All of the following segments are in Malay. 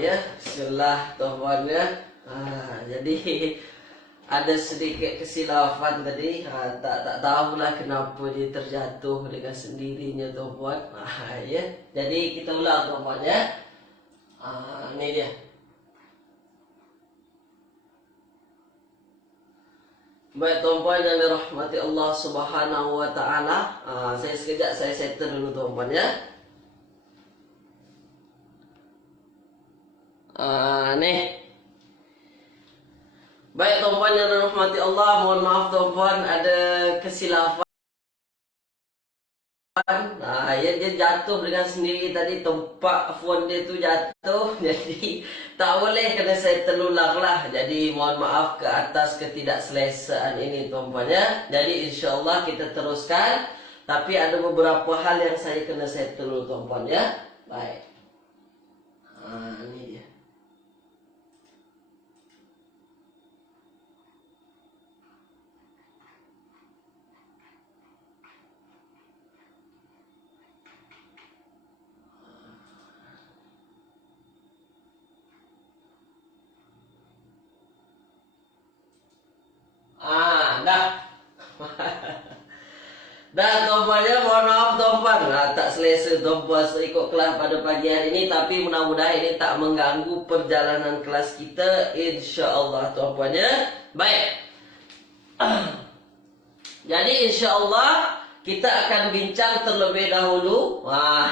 Ya, bismillah tuan ya. Jadi ada sedikit kesilapan tadi. Tak tahulah kenapa dia terjatuh dengan sendirinya tuan. Ya. Jadi kita ulang tuan ya. Ini dia. Baik tuan yang dirahmati Allah Subhanahu wa taala. Saya sekejap saya settle dulu tuan ya. Nih. Baik tuan yang dirahmati Allah, mohon maaf tuan ada kesilapan. Ya dia jatuh dengan sendiri tadi, tempat phone dia tu jatuh. Jadi tak boleh, kena saya terulang lah. Jadi mohon maaf ke atas ketidakselesaan ini tuan ya. Jadi insyaAllah kita teruskan. Tapi ada beberapa hal yang saya kena settle dulu tuan ya. Baik. Ini dia. Dah. Dah tuan-tuannya, mohon maaf tuan-tuan. Tak selesa tuan-tuan ikut kelas pada pagi hari ini. Tapi mudah-mudahan ini tak mengganggu perjalanan kelas kita, insya-Allah tuan-tuannya. Baik. Jadi insya-Allah kita akan bincang terlebih dahulu.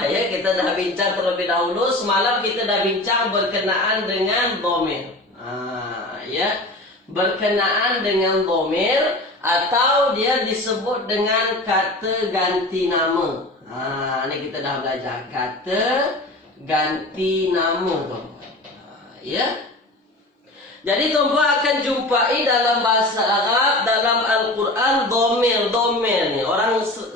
Ya, kita dah bincang terlebih dahulu. Semalam kita dah bincang berkenaan dengan dhamir. Ya. Berkenaan dengan dhamir atau dia disebut dengan kata ganti nama. Ini kita dah belajar kata ganti nama tuan-tuan. Ya. Jadi tuan-tuan akan jumpai dalam bahasa Arab, dalam Al-Quran dhamir ni.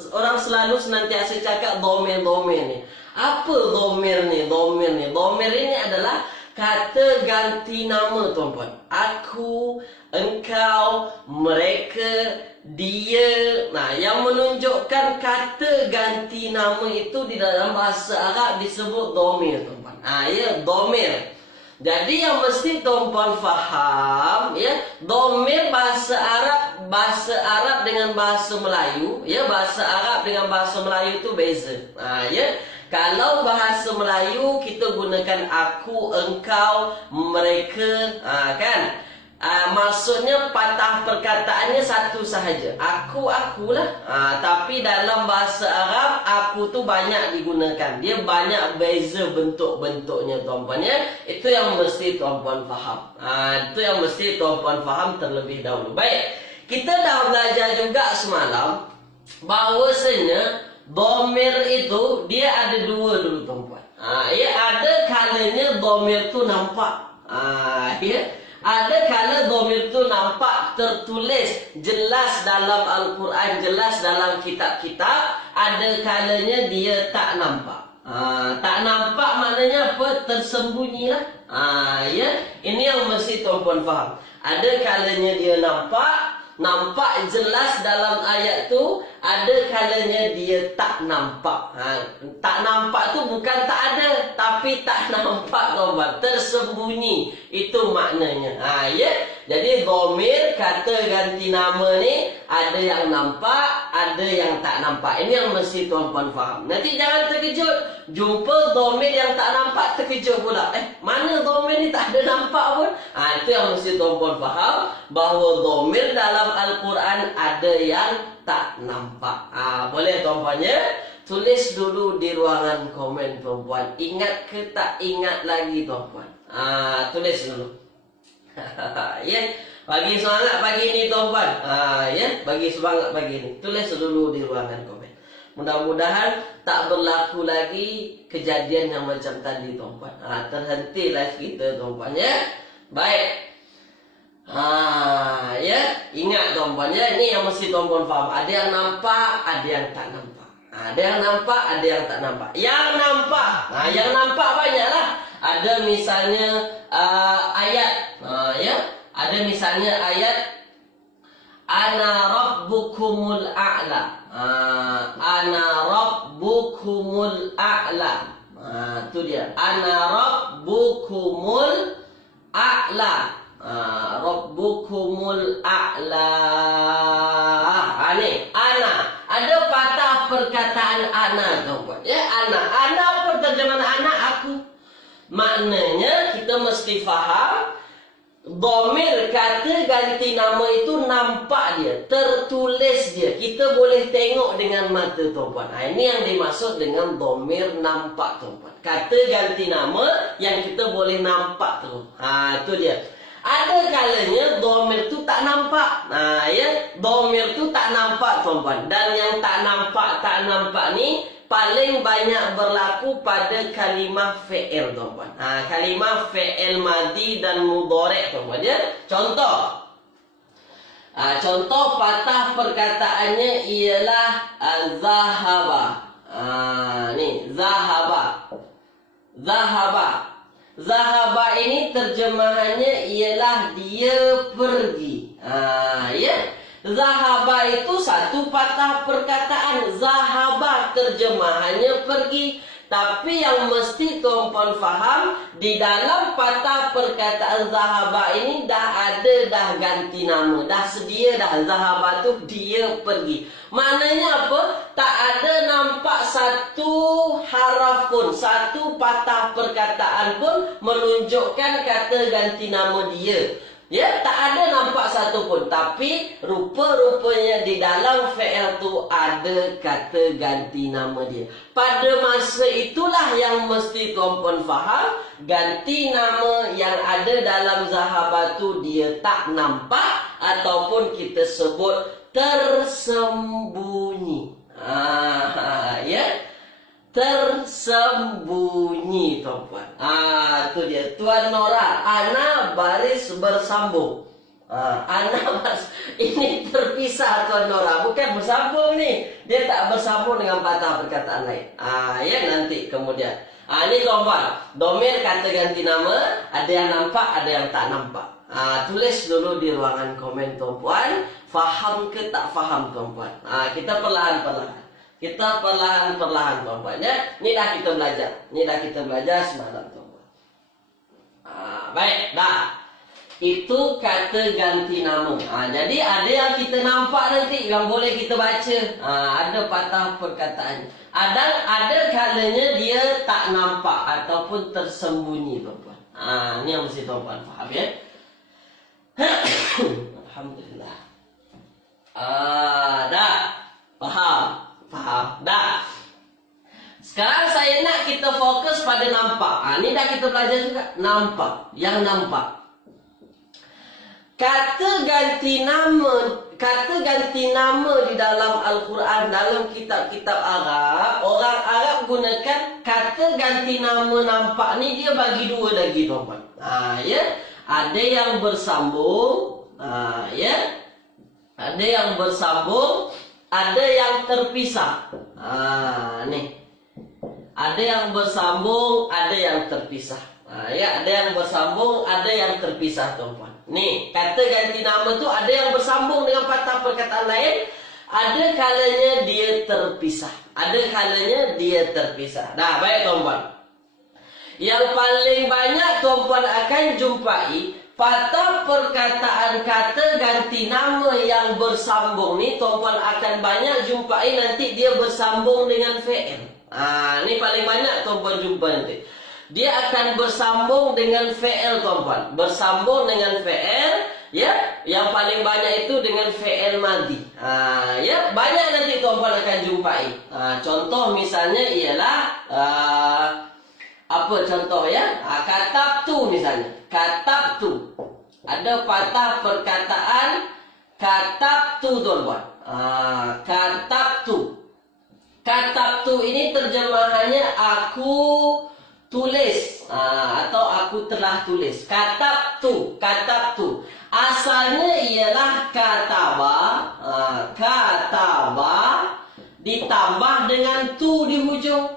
Orang selalu senantiasa cakap dhamir ni. Apa dhamir ni? Dhamir ini adalah kata ganti nama tuan-tuan. Aku, engkau, mereka, dia. Yang menunjukkan kata ganti nama itu di dalam bahasa Arab disebut dhamir tuan-tuan. Ya, dhamir. Jadi yang mesti tuan-tuan faham, ya, dhamir bahasa Arab dengan bahasa Melayu, ya, bahasa Arab dengan bahasa Melayu itu beza. Ya. Kalau bahasa Melayu kita gunakan aku, engkau, mereka, kan? Maksudnya patah perkataannya satu sahaja. Aku, akulah. Tapi dalam bahasa Arab aku tu banyak digunakan. Dia banyak beza bentuk-bentuknya tuan-puan ya. Itu yang mesti tuan-puan faham. Itu yang mesti tuan-puan faham terlebih dahulu. Baik. Kita dah belajar juga semalam bahawasanya dhamir itu dia ada dua dulu tuan-puan. Ya, ada kalanya dhamir tu nampak. Ya. Ada kala dhamir tu nampak tertulis jelas dalam Al-Quran, jelas dalam kitab-kitab. Ada kalanya dia tak nampak. Tak nampak maknanya apa? Tersembunyilah. Ya, ini yang mesti tuan-puan faham. Ada kalanya dia nampak jelas dalam ayat tu, ada kalanya dia tak nampak. Tak nampak tu bukan tak ada, tapi tak nampak tuan-tuan, tersembunyi. Itu maknanya. Ya. Jadi dhamir kata ganti nama ni ada yang nampak, ada yang tak nampak. Ini yang mesti tuan-tuan faham. Nanti jangan terkejut, jumpa dhamir yang tak nampak terkejut pula. Mana dhamir ni tak ada nampak pun? Itu yang mesti tuan-tuan faham, bahawa dhamir dalam Al-Quran ada yang tak nampak. Boleh tuan-puan ya? Tulis dulu di ruangan komen tuan-puan. Ingat ke tak ingat lagi tuan-puan? Tulis dulu. Ya, bagi semangat pagi ni tuan-puan. Ya, bagi semangat pagi ni. Tulis dulu di ruangan komen. Mudah-mudahan tak berlaku lagi kejadian yang macam tadi tuan-puan. Terhenti live kita tuan-puan ya. Baik. Ya, ingat tuan-puan ya, ini yang mesti tuan-puan faham. Ada yang nampak, ada yang tak nampak. Ada yang nampak, ada yang tak nampak. Yang nampak banyaklah. Ada misalnya ayat, ya, ada misalnya ayat ana rabbukumul a'la. Ana rabbukumul a'la. Itu dia. Ana rabbukumul a'la. Rabbukumul a'la. Ini ana. Ada patah perkataan ana, tuan-tuan. Ya, ana. Ana apa terjemahan ana? Aku. Maknanya kita mesti faham dhamir kata ganti nama itu nampak dia, tertulis dia. Kita boleh tengok dengan mata, tuan-puan. Ini yang dimaksud dengan dhamir nampak, tuan-puan. Kata ganti nama yang kita boleh nampak tu. Itu dia. Ada kalanya dhamir tu tak nampak. Ya, dhamir tu tak nampak, tuan-puan. Dan yang tak nampak ni paling banyak berlaku pada kalimah fi'il, tuan-puan. Kalimah fi'il madi dan mudhari', tuan-puan. Ya? Contoh. Contoh patah perkataannya ialah zahaba. Ni zahaba. Zahaba. Zahaba ini terjemahannya ialah dia pergi. Ya. Zahaba itu satu patah perkataan. Zahaba terjemahannya pergi. Tapi yang mesti tuan-puan faham, di dalam patah perkataan zahaba ini dah ganti nama. Dah sedia dah zahaba tu dia pergi. Maknanya apa? Tak ada nampak satu haraf pun, satu patah perkataan pun menunjukkan kata ganti nama dia. Ya, tak ada nampak satu pun. Tapi rupa-rupanya di dalam fi'il tu ada kata ganti nama dia. Pada masa itulah yang mesti tuan-puan faham, ganti nama yang ada dalam zahaba tu dia tak nampak ataupun kita sebut tersembunyi. Ya. Tersembunyi, tuan-puan. Itu dia. Tuan Nora, ana baris bersambung. Ini terpisah, Tuan Nora. Bukan bersambung ni. Dia tak bersambung dengan patah perkataan lain. Ya, nanti kemudian. Ini tuan-puan. Dhamir kata ganti nama. Ada yang nampak, ada yang tak nampak. Tulis dulu di ruangan komen, tuan-puan. Faham ke tak faham, tuan-puan? Kita perlahan-perlahan. Kita perlahan-perlahan, tuan-puan, ya. Ini dah kita belajar. Ini dah kita belajar semalam, tuan-puan. Baik, dah. Itu kata ganti nama. Jadi ada yang kita nampak nanti, yang boleh kita baca. Ada patah perkataan. Ada kalanya dia tak nampak ataupun tersembunyi, tuan-puan. Ini yang mesti tuan-puan faham, ya. Alhamdulillah. Dah. Faham. Dah. Sekarang saya nak kita fokus pada nampak. Ini dah kita belajar juga. Nampak. Yang nampak. Kata ganti nama di dalam Al-Quran, dalam kitab-kitab Arab, orang Arab gunakan kata ganti nama nampak ni dia bagi dua lagi, tuan-puan. Ya. Ada yang bersambung. Ya. Ada yang bersambung. Ada yang terpisah. Nih. Ada yang bersambung, ada yang terpisah. Ya, ada yang bersambung, ada yang terpisah, tuan-puan. Nih, kata ganti nama tu ada yang bersambung dengan patah perkataan lain, ada kalanya dia terpisah. Ada kalanya dia terpisah. Dah, baik, tuan-puan. Yang paling banyak tuan-puan akan jumpai patah perkataan kata ganti nama yang bersambung ni, tuan-puan akan banyak jumpai nanti dia bersambung dengan fi'il. Ni paling banyak tuan-puan jumpa nanti. Dia akan bersambung dengan fi'il, tuan-puan. Bersambung dengan fi'il, ya. Yang paling banyak itu dengan fi'il madi. Ya, banyak nanti tuan-puan akan jumpai. Contoh misalnya ialah apa contoh, ya? Katab tu misalnya. Katab tu. Ada patah perkataan katab tu, tuan-puan. Katab tu. Katab tu ini terjemahannya aku tulis. Atau aku telah tulis. Katab tu. Katab tu. Asalnya ialah kataba. Kataba ditambah dengan tu di hujung.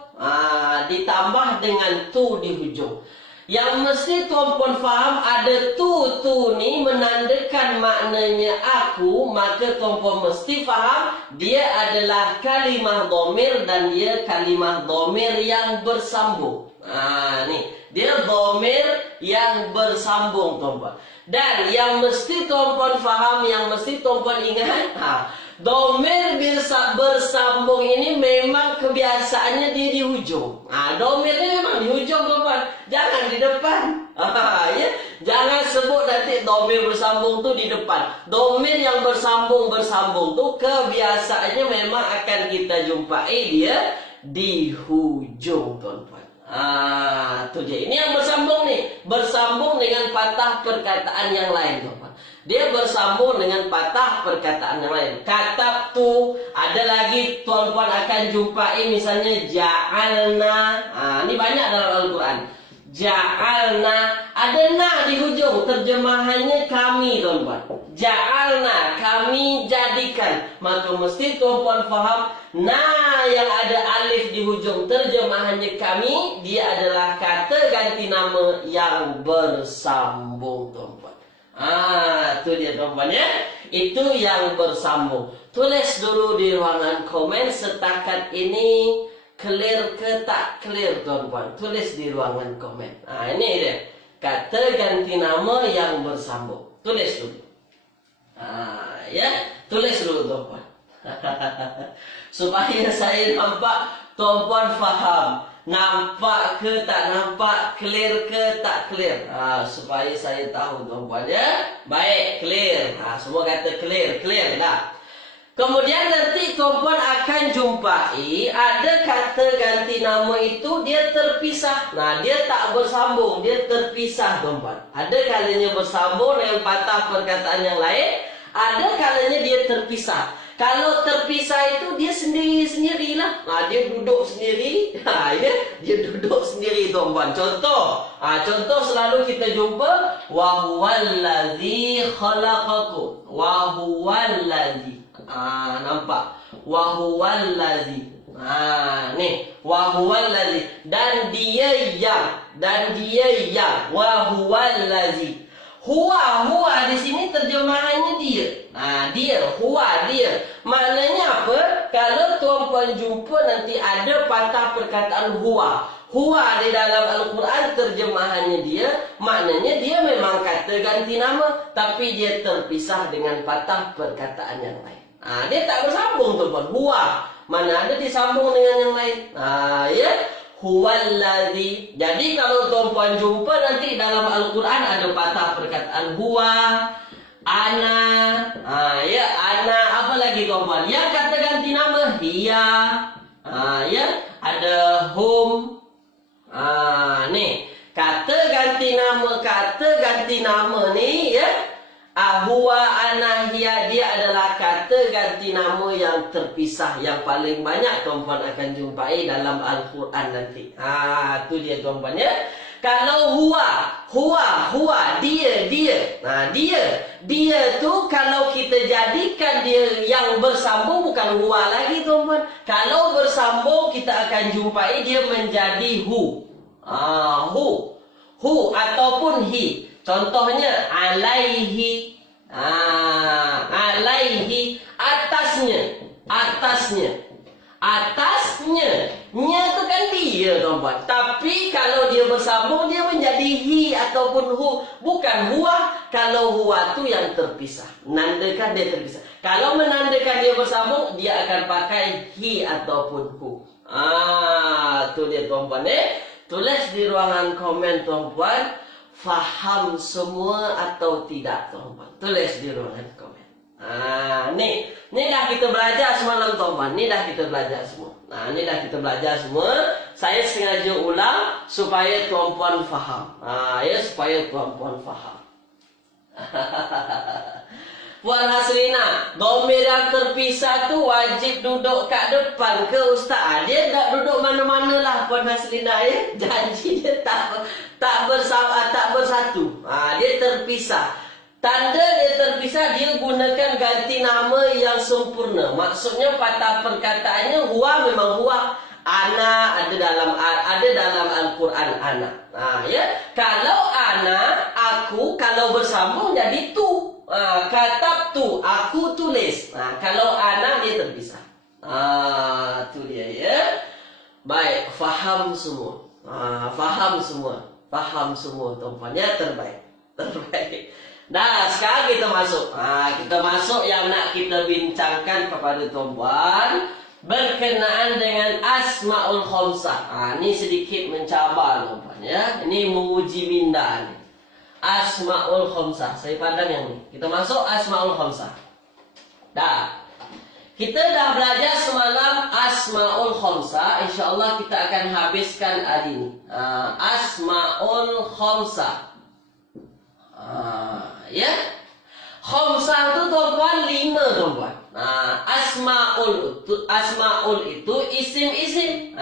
Ditambah dengan tu di hujung. Yang mesti tuan-puan faham ada tu ni menandakan maknanya aku, maka tuan-puan mesti faham dia adalah kalimah dhamir dan dia kalimah dhamir yang bersambung. Ni dia dhamir yang bersambung tuan-puan. Dan yang mesti tuan-puan faham, yang mesti tuan-puan ingat, dhamir bersambung ini memang kebiasaannya dia di hujung. Dhamir ni memang di hujung tuan-puan, jangan di depan. Ya, jangan sebut nanti dhamir bersambung tu di depan. Dhamir yang bersambung tu kebiasaannya memang akan kita jumpai dia di hujung tuan-puan. Tu dia. Ini yang bersambung ni, bersambung dengan patah perkataan yang lain tuan-puan. Dia bersambung dengan patah perkataan yang lain. Kata tu ada lagi tuan-puan akan jumpai misalnya ja'alna. Ini banyak dalam Al-Quran. Ja'alna, ada na di hujung, terjemahannya kami tuan-puan. Ja'alna, kami jadikan. Maka mesti tuan-puan faham, na yang ada alif di hujung, terjemahannya kami, dia adalah kata ganti nama yang bersambung tuan-puan. Itu dia tuan-puan ya. Itu yang bersambung. Tulis dulu di ruangan komen setakat ini clear ke tak clear tuan-puan. Tulis di ruangan komen. Ini dia. Kata ganti nama yang bersambung. Tulis dulu. Ya, tulis dulu tuan-puan. Supaya saya nampak tuan-puan faham. Nampak ke tak nampak, clear ke tak clear. Supaya saya tahu tuan-puan ya. Baik, clear. Semua kata clear, clear dah. Kemudian nanti tuan-puan akan jumpai ada kata ganti nama itu dia terpisah. Dia tak bersambung, dia terpisah tuan-puan. Ada kalanya bersambung dengan patah perkataan yang lain, ada kalanya dia terpisah. Kalau terpisah itu dia sendiri-sendirilah. Dia duduk sendiri. Ya, dia duduk sendiri tuan-puan. Contoh. Contoh selalu kita jumpa wa huwallazi khalaqakum. Wa huwallazi. Nampak? Wa huwallazi. Ni wa huwallazi, dan dia yang wa huwallazi. Huwa di sini terjemahannya dia. Dia, huwa, dia. Maknanya apa? Kalau tuan-puan jumpa nanti ada patah perkataan huwa. Huwa di dalam Al-Quran terjemahannya dia. Maknanya dia memang kata ganti nama, tapi dia terpisah dengan patah perkataan yang lain. Dia tak bersambung tuan-puan. Huwa. Mana ada disambung dengan yang lain. Ya. Huwallazi. Jadi kalau tuan-puan jumpa nanti dalam Al-Quran ada patah perkataan huwa, ana, ya, ana, apa lagi tuan-puan? Yang kata ganti nama hiya, ya, ada hum. Nih, kata ganti nama ni ya. Huwa, ana, hiya, dia adalah kata ganti nama yang terpisah, yang paling banyak tuan-puan akan jumpai dalam Al-Quran nanti. Itu dia tuan-puan ya. Kalau huwa, dia. Dia tu kalau kita jadikan dia yang bersambung bukan huwa lagi tuan-puan. Kalau bersambung kita akan jumpai dia menjadi hu. Hu ataupun hi. Contohnya alaihi. Alaihi, atasnya. Nya tu kan dia tuan-puan. Tapi kalau dia bersambung dia menjadi hi ataupun hu, bukan huwa. Kalau huwa tu yang terpisah, menandakan dia terpisah. Kalau menandakan dia bersambung, dia akan pakai hi ataupun hu. Tu dia tuan-puan Tulis di ruangan komen tuan-puan. Faham semua atau tidak tuan-puan? Tulis di ruangan komen. Ni dah kita belajar semalam tuan-puan. Ni dah kita belajar semua. Ni dah kita belajar semua. Saya sengaja ulang supaya tuan-puan faham. Ya, supaya tuan-puan faham. Puan Hasrina, dhamir yang terpisah tu wajib duduk kat depan ke Ustaz? Dia tak duduk mana-mana lah Puan Hasrina ya. Janji dia tak bersatu. Dia terpisah. Tanda dia terpisah, dia gunakan ganti nama yang sempurna. Maksudnya patah perkataannya huwa memang huwa. Ana ada dalam dalam Al-Quran ana. Ya, kalau ana, aku, kalau bersambung jadi tu. Katab tu, aku tulis. Kalau ana dia terpisah. Tu dia ya. Baik, faham semua. Faham semua tuan-tuannya, terbaik. Nah, sekarang kita masuk. Kita masuk yang nak kita bincangkan kepada tuan-tuan berkenaan dengan Asmaul Khamsah. Ini sedikit mencabar tuan-tuan ya. Ini menguji minda ni. Asmaul Khamsah. Saya pandang yang ni. Kita masuk Asmaul Khamsah. Dah. Kita dah belajar semalam Asmaul Khamsah. InsyaAllah kita akan habiskan hari ini. Asmaul Khamsah. Ya. Khamsah itu tuan-tuan 5 tuan-tuan. Asmaul itu isim-isim.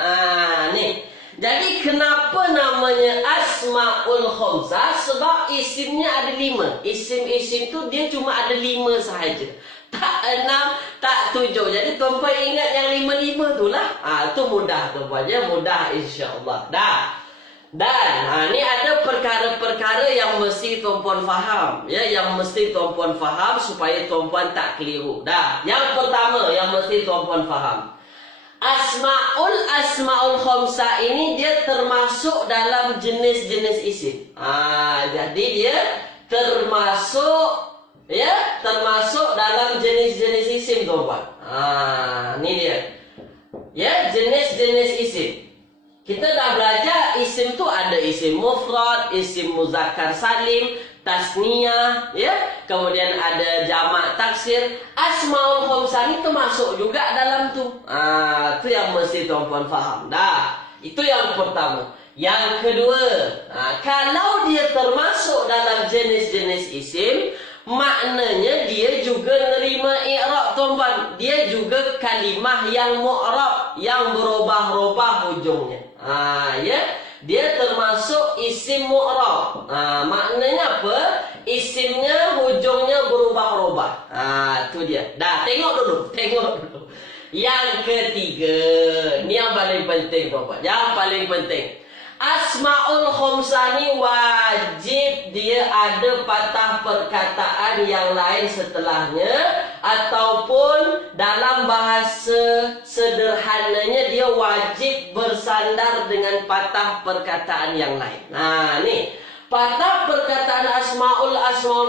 Nih. Jadi kenapa namanya Asmaul Khamsah? Sebab isimnya ada 5. Isim-isim tu dia cuma ada 5 sahaja. Tak 6, tak 7. Jadi tuan-tuan ingat yang 5-5 tu lah. Itu mudah tuan-tuan ya. Mudah insya-Allah. Dah. Dan ni ada perkara-perkara yang mesti tuan-puan faham ya, yang mesti tuan-puan faham supaya tuan-puan tak keliru. Dah, yang pertama yang mesti tuan-puan faham. Asmaul Khamsah ini dia termasuk dalam jenis-jenis isim. Jadi dia termasuk dalam jenis-jenis isim tuan-puan. Ni dia. Ya, jenis-jenis isim. Kita dah belajar isim tu ada isim mufrad, isim muzakkar salim, tasniyah, ya. Kemudian ada jamak taksir. Asmaul Khamsah ni termasuk juga dalam tu. Tu yang mesti tuan-puan faham. Dah, itu yang pertama. Yang kedua, kalau dia termasuk dalam jenis-jenis isim, maknanya dia juga nerima i'rab tuan-tuan. Dia juga kalimah yang mu'rab, yang berubah-ubah hujungnya. Ya, dia termasuk isim mu'rab. Maknanya apa? Isimnya hujungnya berubah-ubah. Tu dia. Dah, tengok dulu. Yang ketiga, ni yang paling penting tuan-tuan. Yang paling penting. Asmaul Khamsah ni wajib dia ada patah perkataan yang lain setelahnya, ataupun dalam bahasa sederhananya dia wajib bersandar dengan patah perkataan yang lain. Ni patah perkataan Asmaul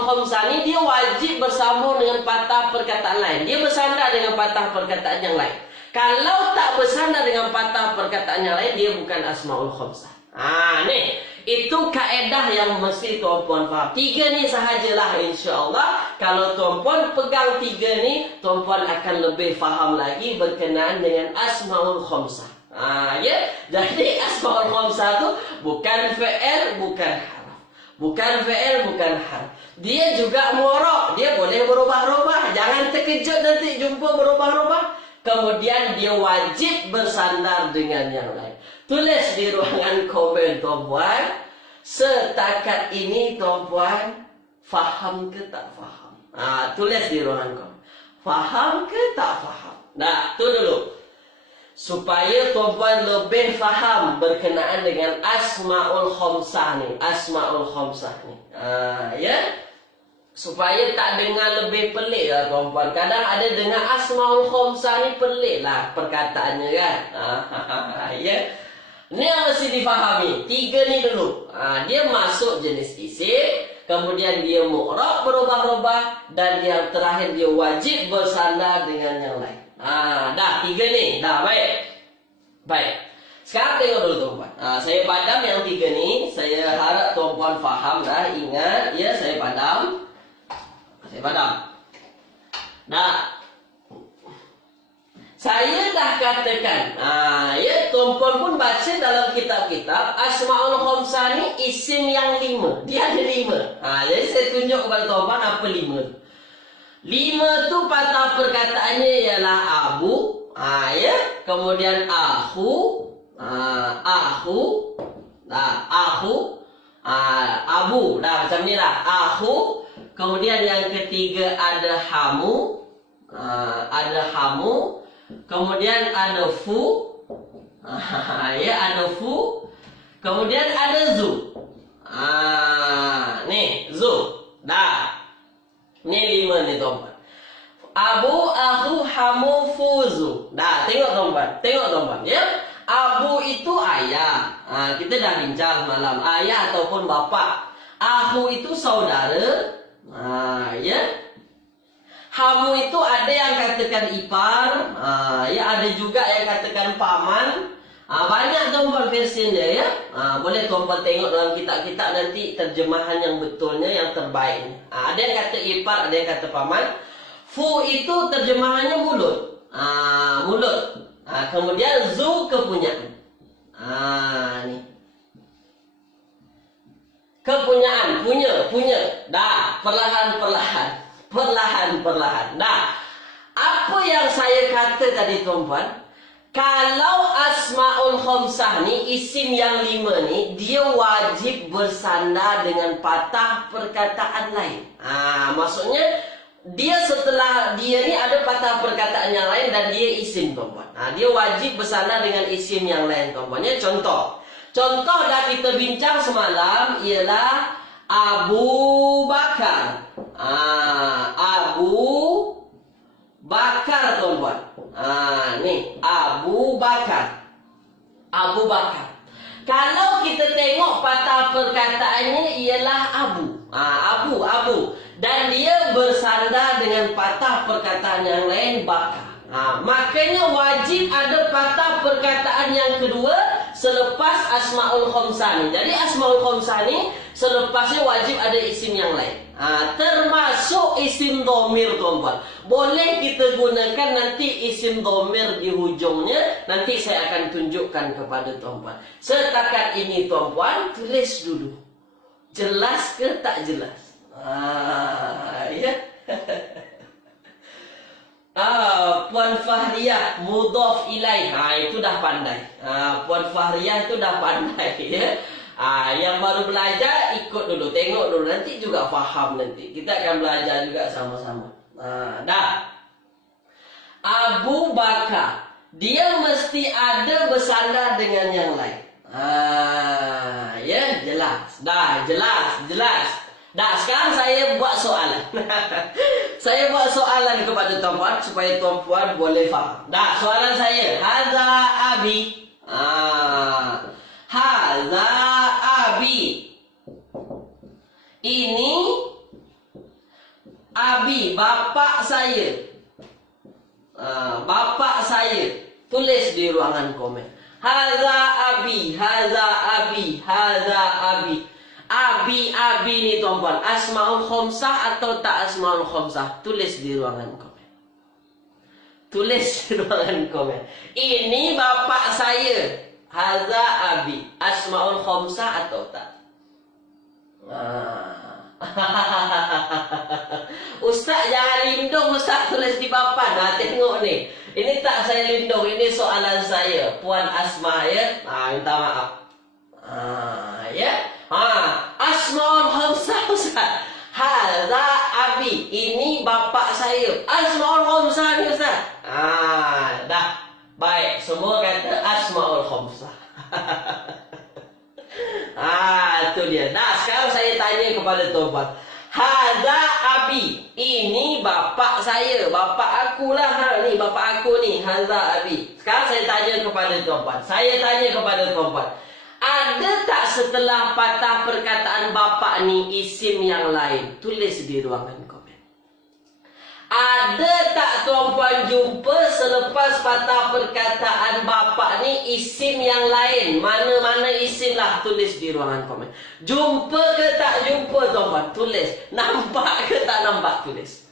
Khamsah ni dia wajib bersambung dengan patah perkataan lain. Dia bersandar dengan patah perkataan yang lain. Kalau tak bersandar dengan patah perkataan yang lain, dia bukan Asmaul Khamsah. Ni itu kaedah yang mesti tuan-puan faham. 3 ni sahajalah insya-Allah. Kalau tuan-puan pegang 3 ni, tuan-puan akan lebih faham lagi berkenaan dengan Asmaul Khamsah. Ya. Jadi Asmaul Khamsah tu bukan fi'il, bukan harf. Bukan fi'il, bukan harf. Dia juga mu'rab. Dia boleh berubah-ubah. Jangan terkejut nanti jumpa berubah-ubah. Kemudian dia wajib bersandar dengan yang lain. Tulis di ruangan komen tuan-puan. Setakat ini tuan-puan faham ke tak faham? Tulis di ruangan komen. Faham ke tak faham? Nah, tu dulu. Supaya tuan-puan lebih faham berkenaan dengan Asmaul Khamsah ni. Asmaul Khamsah ni. Ya. Supaya tak dengar lebih pelik lah tuan-puan. Kadang ada dengar Asmaul Khamsah ni pelik lah perkataannya kan. Ya. Ni yang mesti difahami. 3 ni dulu. Dia masuk jenis isim, kemudian dia mu'rab berubah-ubah, dan yang terakhir dia wajib bersandar dengan yang lain. Dah 3 ni. Dah baik. Sekarang tengok dulu tuan-puan. Saya padam yang 3 ni. Saya harap tuan-puan faham dah. Ingat ya, saya padam. Dah. Saya dah katakan, ya, tuan-puan pun baca dalam kitab-kitab, Asmaul Khamsah ni isim yang 5. Dia ada 5. Jadi saya tunjuk kepada tuan-puan apa 5 tu. 5 tu patah perkataannya ialah abu, ya, kemudian ahu, abu, dah macam ni lah, ahu. Kemudian yang ketiga ada hamu, kemudian ada fu, Ya, ada fu. Kemudian ada zu. Nih, zu. Dah. Ini 5 nih, teman. Abu, aku, hamu, fuzu. Dah, tengok teman. Tengok teman, ya. Abu itu ayah. Kita dah bincang malam. Ayah ataupun bapak. Aku itu saudara. Ya. Hamu itu ada yang katakan ipar. Ya, ada juga yang katakan paman. Banyak tuan versinya, ya. Boleh tuan tengok dalam kitab-kitab nanti terjemahan yang betulnya, yang terbaik. Ada yang kata ipar, ada yang kata paman. Fu itu terjemahannya mulut. Mulut. Kemudian zu kepunyaan. Nih. Kepunyaan, punya. Dah, perlahan-perlahan. Perlahan-perlahan. Dah. Apa yang saya kata tadi tuan-tuan? Kalau Asmaul Khamsah ni, isim yang 5 ni, dia wajib bersandar dengan patah perkataan lain. Maksudnya, dia setelah dia ni ada patah perkataan yang lain dan dia isim, tuan-tuan. Dia wajib bersandar dengan isim yang lain, tuan-tuan. Contoh dah kita bincang semalam ialah Abu Bakar. Abu Bakar, tuan-tuan. Nih, Abu Bakar. Abu Bakar. Kalau kita tengok patah perkataannya ialah Abu. Abu. Dan dia bersandar dengan patah perkataan yang lain, Bakar. Makanya wajib ada patah perkataan yang kedua selepas Asmaul Khamsah ni. Jadi Asmaul Khamsah ni selepasnya wajib ada isim yang lain. Termasuk isim dhamir, tuan-tuan. Boleh kita gunakan nanti isim dhamir di hujungnya. Nanti saya akan tunjukkan kepada tuan-tuan. Setakat ini tuan-tuan, tulis dulu. Jelas ke tak jelas? Ya. Puan Fahriyah mudhaf ilaih. Itu dah pandai. Puan Fahriyah itu dah pandai, ya. Yang baru belajar ikut dulu, tengok dulu, nanti juga faham nanti. Kita akan belajar juga sama-sama. Dah. Abu Bakar, dia mesti ada bersandar dengan yang lain. Ya, jelas. Dah, jelas. Dah, sekarang saya buat soalan. Saya buat soalan kepada tuan-puan supaya tuan-puan boleh faham. Dah, soalan saya. Haza abi. Haza abi. Ini abi, bapak saya. Bapak saya. Tulis di ruangan komen. Haza abi, haza abi, haza abi. Abi ni tuan-puan, Asmaul Khamsah atau tak Asmaul Khamsah? Tulis di ruangan komen. Tulis di ruangan komen. Ini bapak saya. Haza abi, Asmaul Khamsah atau tak? Ustaz jangan lindung, Ustaz tulis di papan. Tengok ni. Ini tak saya lindung, ini soalan saya. Puan Asma, ya. Minta maaf. Ya. Asmaul Khamsah, Ustaz. Haza abi, ini bapak saya. Asmaul Khamsah ni, Ustaz. Dah. Baik, semua kata Asmaul Khamsah. Itu dia. Nah, sekarang saya tanya kepada tuan-tuan. Haza abi, ini bapak saya, bapak aku lah. Ni bapak aku ni, haza abi. Sekarang saya tanya kepada tuan-tuan. Ada tak setelah patah perkataan bapak ni isim yang lain? Tulis di ruangan komen. Ada tak tuan-puan jumpa selepas patah perkataan bapak ni isim yang lain? Mana-mana isim lah, tulis di ruangan komen. Jumpa ke tak jumpa tuan-puan? Tulis. Nampak ke tak nampak? Tulis.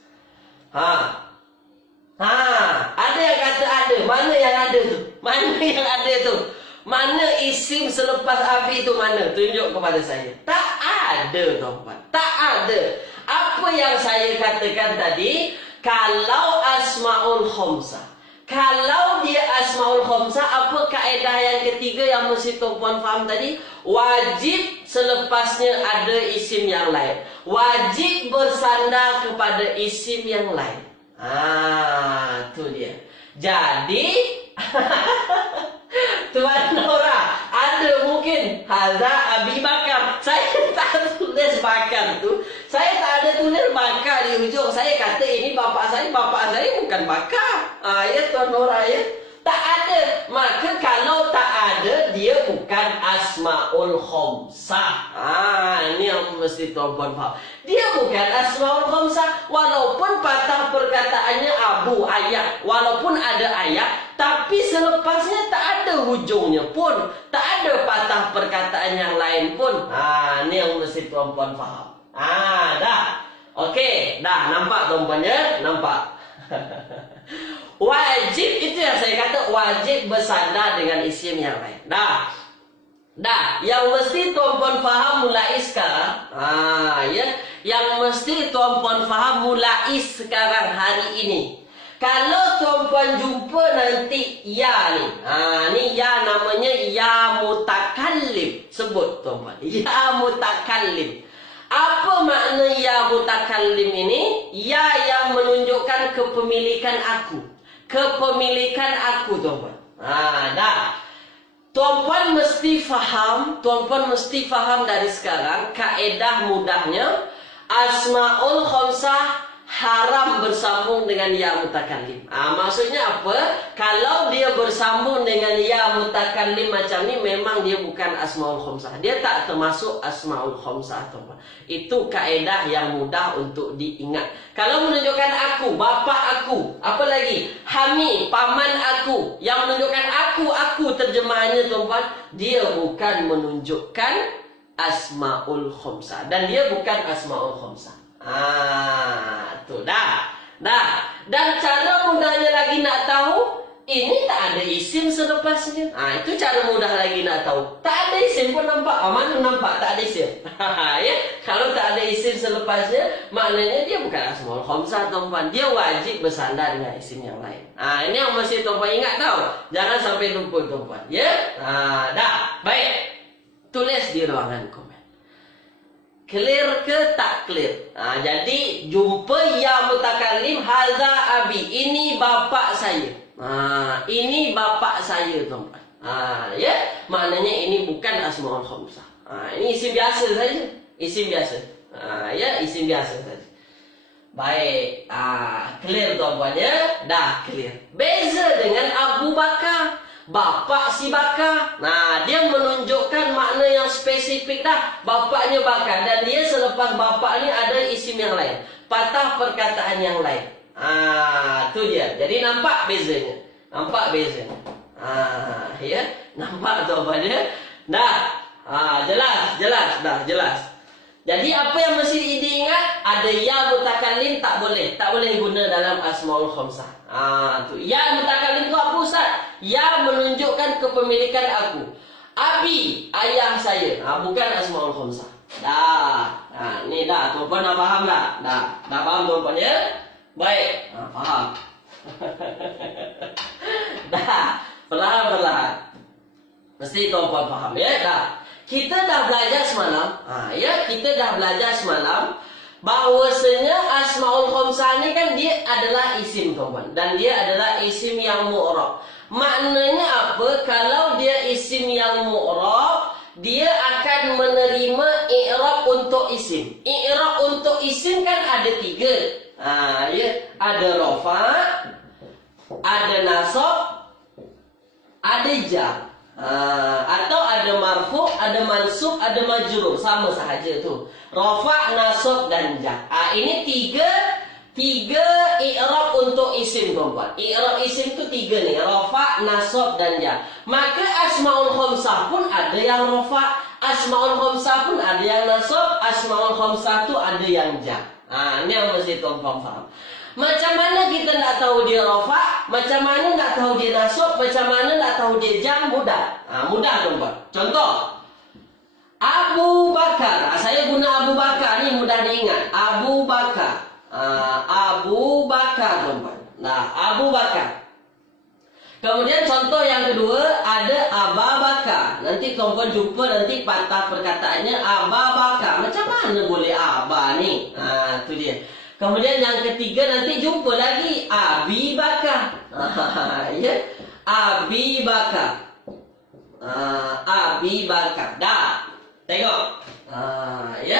Ada yang kata ada. Mana yang ada tu? Mana isim selepas abi tu mana? Tunjuk kepada saya. Tak ada tuan-puan. Tak ada. Apa yang saya katakan tadi, kalau Asmaul Khamsah. Kalau dia Asmaul Khamsah, apa kaedah yang ketiga yang mesti tuan-puan faham tadi? Wajib selepasnya ada isim yang lain. Wajib bersandar kepada isim yang lain. Tu dia. Jadi tuan Hadza Abi Bakar. Saya tak tulis Bakar tu. Saya tak ada tulis Bakar di ujung. Saya kata ini bapak saya bukan Bakar. Ya Tuan Nora ya. Tak ada. Maka kalau tak ada, dia bukan Asmaul Khamsah. Ini yang mesti tuan-puan faham. Dia bukan Asmaul Khamsah. Walaupun patah perkataannya Abu ayat. Walaupun ada ayat. Tapi selepasnya tak ada hujungnya pun. Tak ada patah perkataan yang lain pun. Ini yang mesti tuan-puan faham. Dah. Okey. Dah. Nampak tuan-puan ya? Nampak. Wajib itu yang saya kata, wajib bersandar dengan isim yang lain. Dah. Yang mesti tuan-puan faham mulai sekarang. Ya. Yang mesti tuan-puan faham mulai sekarang hari ini. Kalau tuan-puan jumpa nanti ya ni. Ni ya namanya ya mutakallim. Sebut tuan-puan. Ya mutakallim. Apa makna ya mutakallim ini? Ya yang menunjukkan kepemilikan aku. Kepemilikan aku, tuan-puan. Dah. Tuan-puan mesti faham dari sekarang kaedah mudahnya Asmaul Khamsah haram bersambung dengan ya mutakallim. Maksudnya apa? Kalau dia bersambung dengan ya mutakallim macam ni, memang dia bukan Asmaul Khamsah. Dia tak termasuk Asmaul Khamsah, teman. Itu kaedah yang mudah untuk diingat. Kalau menunjukkan aku, bapa aku, apa lagi? Hami, paman aku, yang menunjukkan aku terjemahannya, tuan-tuan, dia bukan menunjukkan Asmaul Khamsah. Dan dia bukan Asmaul Khamsah. Tu dah. Dan cara mudahnya lagi nak tahu, ini tak ada isim selepasnya. Itu cara mudah lagi nak tahu. Tak ada isim pun nampak. Mana nampak tak ada isim? Ya, kalau tak ada isim selepasnya, maknanya dia bukan Asmaul Khamsah, tuan-puan. Dia wajib bersandar dengan isim yang lain. Ini yang mesti tuan-puan ingat tahu. Jangan sampai lupa, tuan-puan. Ya? Dah. Baik. Tulis di ruangan komen. Clear ke tak clear? Jadi jumpa ya mutakallim hadza abi. Ini bapa saya. Ini bapa saya, tuan-tuan. Ya, maknanya ini bukan Asmaul Khamsah. Ini isim biasa saja. Isim biasa. Ya, isim biasa saja. Baik. Clear, tuan-tuan ya? Dah clear. Beza dengan Abu Bakar. Bapak si Bakar. Dia menunjukkan makna yang spesifik dah. Bapaknya Bakar. Dan dia selepas bapak ni ada isim yang lain. Patah perkataan yang lain. Tu dia. Jadi nampak bezanya. Nampak bezanya. Ya. Nampak tuan-tuan ya? Dah. Jelas. Jadi apa yang mesti diingat? Ada ya mutakallim tak boleh. Tak boleh guna dalam Asmaul Khamsah. Tu. Ya mutakallim tu apa, Ustaz? Ya menunjukkan kepemilikan aku. Abi, ayah saya. Bukan Asmaul Khamsah. Dah. Ni dah. Tuan-puan dah faham tak? Dah faham, tuan-puan ya? Baik. Faham. Dah. Perlahan-perlahan. Mesti tuan-puan faham ya? Dah. Kita dah belajar semalam, kita dah belajar semalam bahawasanya Asmaul Khamsah ni kan dia adalah isim, tuan-tuan, dan dia adalah isim yang mu'rab. Maknanya apa? Kalau dia isim yang mu'rab, dia akan menerima i'rab untuk isim. I'rab untuk isim kan ada 3. Ada rafa', ada nasab, ada jar. Atau ada marfu', ada mansub, ada majrur. Sama sahaja tu. Rafa', nasab dan jar. Ini tiga i'rab untuk isim, tuan-tuan. I'rab isim tu 3 ni. Rafa', nasab dan jar. Maka Asmaul Khamsah pun ada yang rafa', Asmaul Khamsah pun ada yang nasab, Asmaul Khamsah tu ada yang jar. Ini yang mesti tuan-tuan faham. Macam mana kita nak tahu dia rafa'? Macam mana nak tahu dia nasab? Macam mana nak tahu dia jar? Mudah. Mudah, tuan-tuan. Contoh. Abu Bakar. Saya guna Abu Bakar ni mudah diingat. Abu Bakar. Abu Bakar, tuan-tuan. Abu Bakar. Kemudian contoh yang kedua ada Aba Bakar. Nanti tuan-tuan jumpa nanti patah perkataannya Aba Bakar. Macam mana boleh Aba ni? Tu dia. Kemudian yang ketiga nanti jumpa lagi Abi Bakar. Ya. Abi Bakar. Abi Abi Bakar. Dah. Tengok. Ya.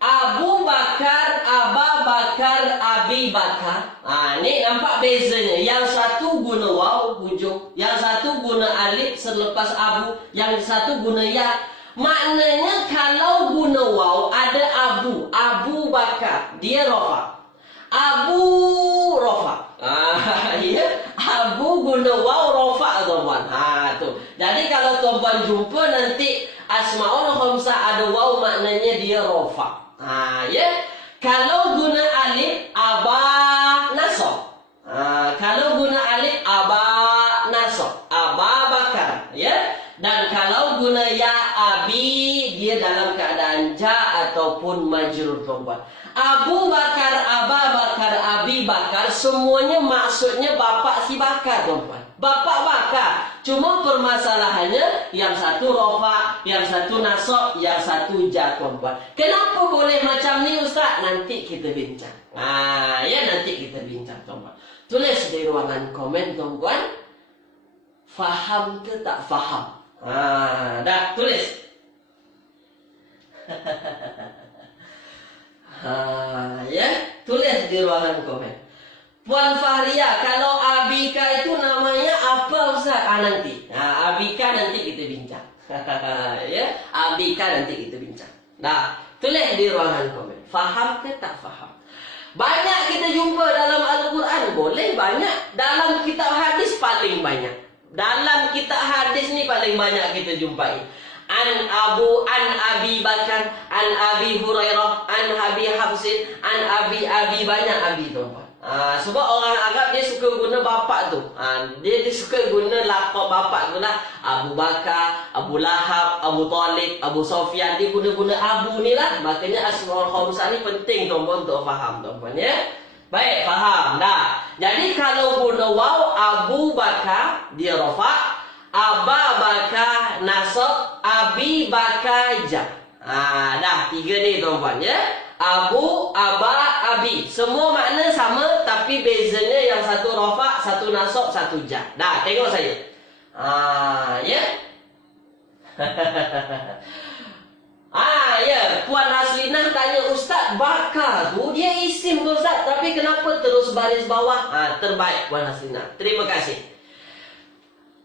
Abu Bakar, Aba Bakar, Abi Bakar. Ni nampak bezanya. Yang satu guna waw hujung, yang satu guna alif selepas abu, yang satu guna ya. Maknanya kalau guna waw ada abu, Abu Bakar, dia rofa. Abu rofa. Ya, abu guna waw rofa tuan-tuan. Tu. Jadi kalau tuan-tuan jumpa nanti asmaul khamsah ada waw, maknanya dia rofa. Ya. Kalau guna alif aba nasab. Kalau guna alif aba nasab, Aba Bakar, ya. Dan kalau guna ya abi, dia dalam keadaan ja ataupun majrur tuan-tuan. Abu Bakar, Aba Bakar, Abi Bakar, semuanya maksudnya bapak si Bakar tuan-tuan. Bapak Bakar. Cuma permasalahannya yang satu rofa, yang satu nasab, yang satu ja tuan-tuan. Kenapa boleh macam ni ustaz? Nanti kita bincang. Ya nanti kita bincang tuan-tuan. Tulis di ruangan komen tuan-tuan. Faham ke tak faham? Dah tulis. Ya, tulis di ruangan komen. Puan Fahria, kalau Abika itu namanya apa Ustaz? Nanti. Abika nanti kita bincang. Ya, Abika nanti kita bincang. Nah, tulis di ruangan komen. Faham ke tak faham? Banyak kita jumpa dalam Al-Quran. Boleh banyak. Dalam kitab hadis paling banyak. Dalam kitab hadis ni paling banyak kita jumpai. An Abi Bakar, an Abi Hurairah, an Abi Hafsin, an Abi banyak Abi tuan-tuan. Sebab orang Arab dia suka guna bapak tu. Dia suka guna laqab bapak tu lah. Abu Bakar, Abu Lahab, Abu Talib, Abu Sofyan. Dia guna-guna Abu ni lah. Makanya asmaul khamsah ni penting tuan-tuan untuk faham tuan-tuan ya. Baik, faham dah. Jadi kalau guna waw Abu Bakar dia rafa, Aba Bakar nasab, Abi Bakar ja. Dah tiga ni tuan-tuan ya. Abu, Aba, Abi. Semua makna sama tapi bezanya yang satu rafa, satu nasab, satu ja. Dah tengok saya. Ya. Ya, Puan Haslinah tanya Ustaz, Bakar tu dia isim tu Ustaz, tapi kenapa terus baris bawah? Terbaik Puan Haslinah. Terima kasih.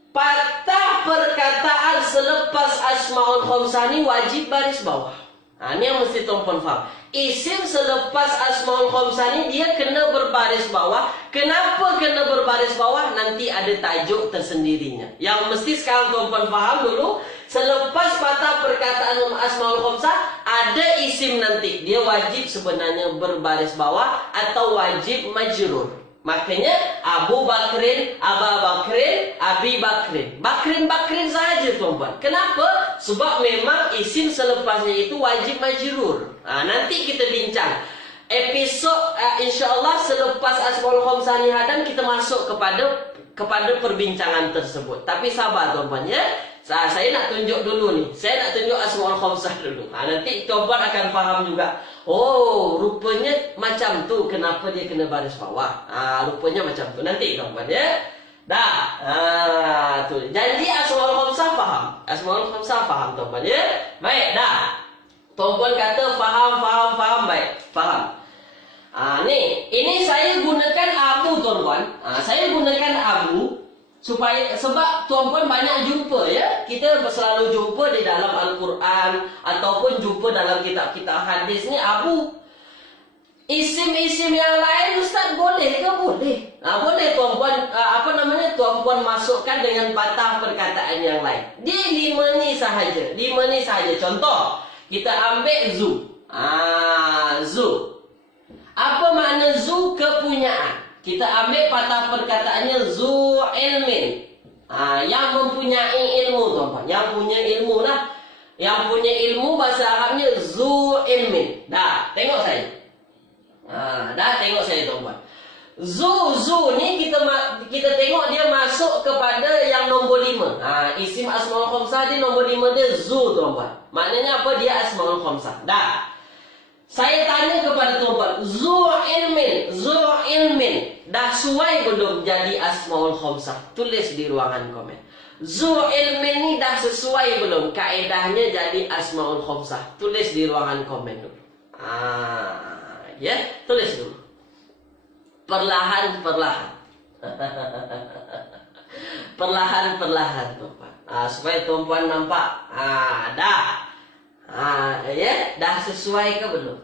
Patah perkataan selepas asmaul khamsah ni wajib baris bawah. Ini yang mesti tuan-tuan faham. Isim selepas asmaul khamsah ni dia kena berbaris bawah. Kenapa kena berbaris bawah? Nanti ada tajuk tersendirinya. Yang mesti sekarang tuan-tuan faham dulu. Selepas patah perkataan asmaul khamsah ada isim nanti. Dia wajib sebenarnya berbaris bawah atau wajib majrur. Makanya Abu Bakrin, Aba Bakrin, Abi Bakrin. Bakrin saja tuan-tuan. Kenapa? Sebab memang isim selepasnya itu wajib majrur. Nanti kita bincang. Episod insya-Allah selepas asmaul khamsah ni hadam kita masuk kepada perbincangan tersebut. Tapi sabar tuan-tuan ya. Saya nak tunjuk dulu ni. Saya nak tunjuk asmaul khamsah dulu. Nanti tuan-tuan akan faham juga. Oh, rupanya macam tu. Kenapa dia kena baris bawah? Rupanya macam tu. Nanti tuan-tuan ya. Dah. Tu. Janji asmaul khamsah faham. Asmaul khamsah faham tuan-tuan ya. Baik, dah. Tuan-tuan kata faham. Baik, faham. Ini saya gunakan abu tuan-tuan. Saya gunakan abu sebab tuan-tuan banyak jumpa ya. Kita selalu jumpa di dalam Al-Quran ataupun jumpa dalam kitab-kitab hadis ni abu. Isim-isim yang lain Ustaz boleh ke? Boleh. Boleh tuan-tuan tuan-tuan masukkan dengan patah perkataan yang lain. Dia 5 ni sahaja. Contoh, kita ambil zu. Zu. Apa makna zu? Kepunyaan. Kita ambil patah perkataannya zu ilmin. Yang mempunyai ilmu tuan-tuan. Yang punya ilmu lah. Yang punya ilmu bahasa Arabnya zu ilmin. Dah, tengok saya. Dah tengok saya tuan-tuan. Zu ni kita tengok dia masuk kepada yang nombor 5. Isim asmaul khamsah dia nombor 5 dia zu tuan-tuan. Maknanya apa? Dia asmaul khamsah. Dah. Saya tanya kepada tuan-tuan, zu ilmin, dah sesuai belum jadi asmaul khamsah? Tulis di ruangan komen. Zu ilmin ni dah sesuai belum kaedahnya jadi asmaul khamsah? Tulis di ruangan komen dulu. Ya, tulis dulu. Perlahan-perlahan. Perlahan-perlahan, tuan-tuan. Supaya tuan-tuan nampak. Dah. Ya, dah sesuai ke belum?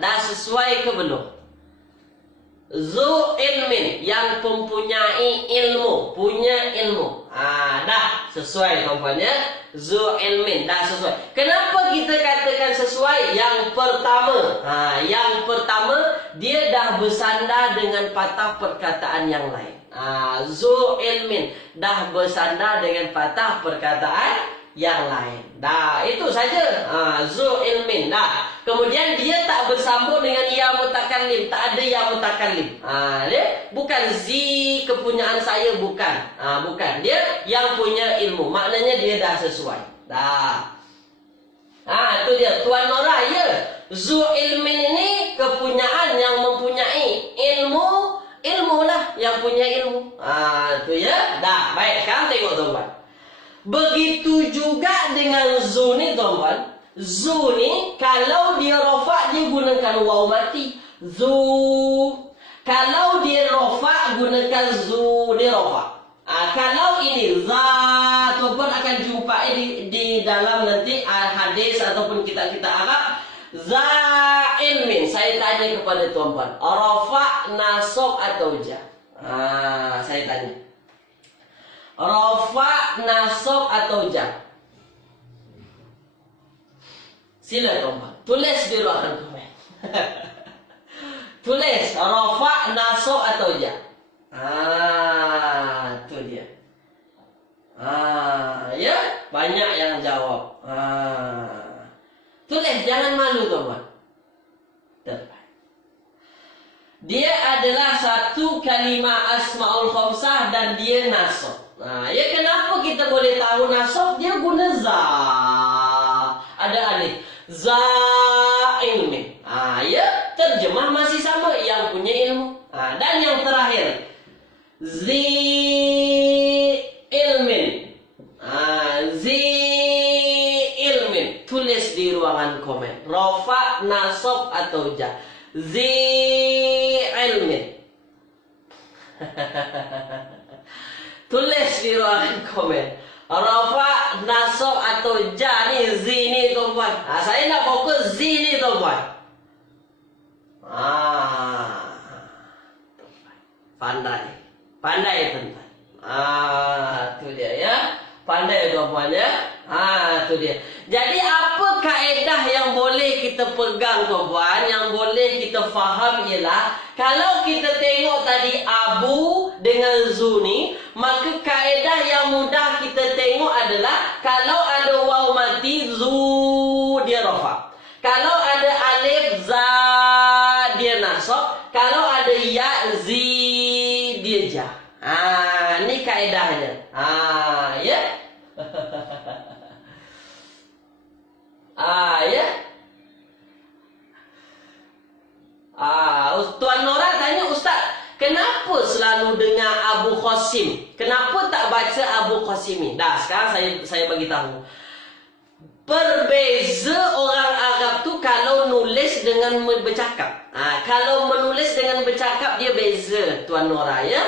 Dah sesuai ke belum? Zu ilmin, yang mempunyai ilmu, punya ilmu. Dah sesuai tuan-tuan ya. Zu ilmin, dah sesuai. Kenapa kita katakan sesuai? Yang pertama, dia dah bersandar dengan patah perkataan yang lain. Zu ilmin, dah bersandar dengan patah perkataan yang lain. Dah, itu saja. Zu ilmin. Dah. Kemudian dia tak bersambung dengan ya mutakallim, tak ada ya mutakallim. Bukan zi kepunyaan saya, bukan. Bukan. Dia yang punya ilmu. Maknanya dia dah sesuai. Dah. Itu dia Tuan Nora ya. Zu ilmin ini kepunyaan yang mempunyai ilmu lah yang punya ilmu. Itu ya. Dah, baik. Sekarang tengok tuan-tuan. Begitu juga dengan zu ni tuan-tuan. Zu ni kalau dia rafa' dia gunakan waw mati. Zu. Kalau dia rafa' gunakan zu, dia rafa'. Kalau ini za, tuan-tuan akan jumpai di dalam nanti hadis ataupun kita Arab. Za ilmin. Saya tanya kepada tuan-tuan, rafa', nasab atau jar? Saya tanya. Rafa', nasab atau jar? Sila tuan-tuan. Tulis di ruangan komen. Tulis rafa', nasab atau jar? Itu dia. Ya, banyak yang jawab. Tulis, jangan malu tuan-tuan. Terbaik. Dia adalah satu kalimah asmaul khamsah dan dia nasab. Ya, kenapa kita boleh tahu nasab? Dia guna za. Ada alif. Za ilmin. Ya, terjemah masih sama, yang punya ilmu. Dan yang terakhir, zi ilmin. Zi ilmin. Tulis di ruangan komen. Rafa', nasab atau jar? Zi ilmin. Tulis di ruangan komen. Rafa', nasab atau jar ni, zi ni tuan-tuan. Saya nak fokus zi ni tuan-tuan. Pandai. Pandai tuan-tuan. Itu dia ya. Pandai tuan-tuan ya. Itu dia. Jadi apa kaedah yang boleh kita pegang tuan-tuan, yang boleh kita faham ialah kalau kita tengok tadi abu dengan zu ni, maka kaedah yang mudah kita tengok adalah kalau ada waw mati, zu dia rafa'. Kalau ada alif, za dia nasab. Kalau ada ya, zi dia jar. Ni kaedahnya. Ya. Ya. Tuan Nora tanya, Ustaz, kenapa selalu dengar Abu Qasim? Kenapa tak baca Abu Qasimi? Dah, sekarang saya bagi tahu. Berbeza orang Arab tu kalau nulis dengan bercakap. Kalau menulis dengan bercakap dia beza, Tuan Nora ya.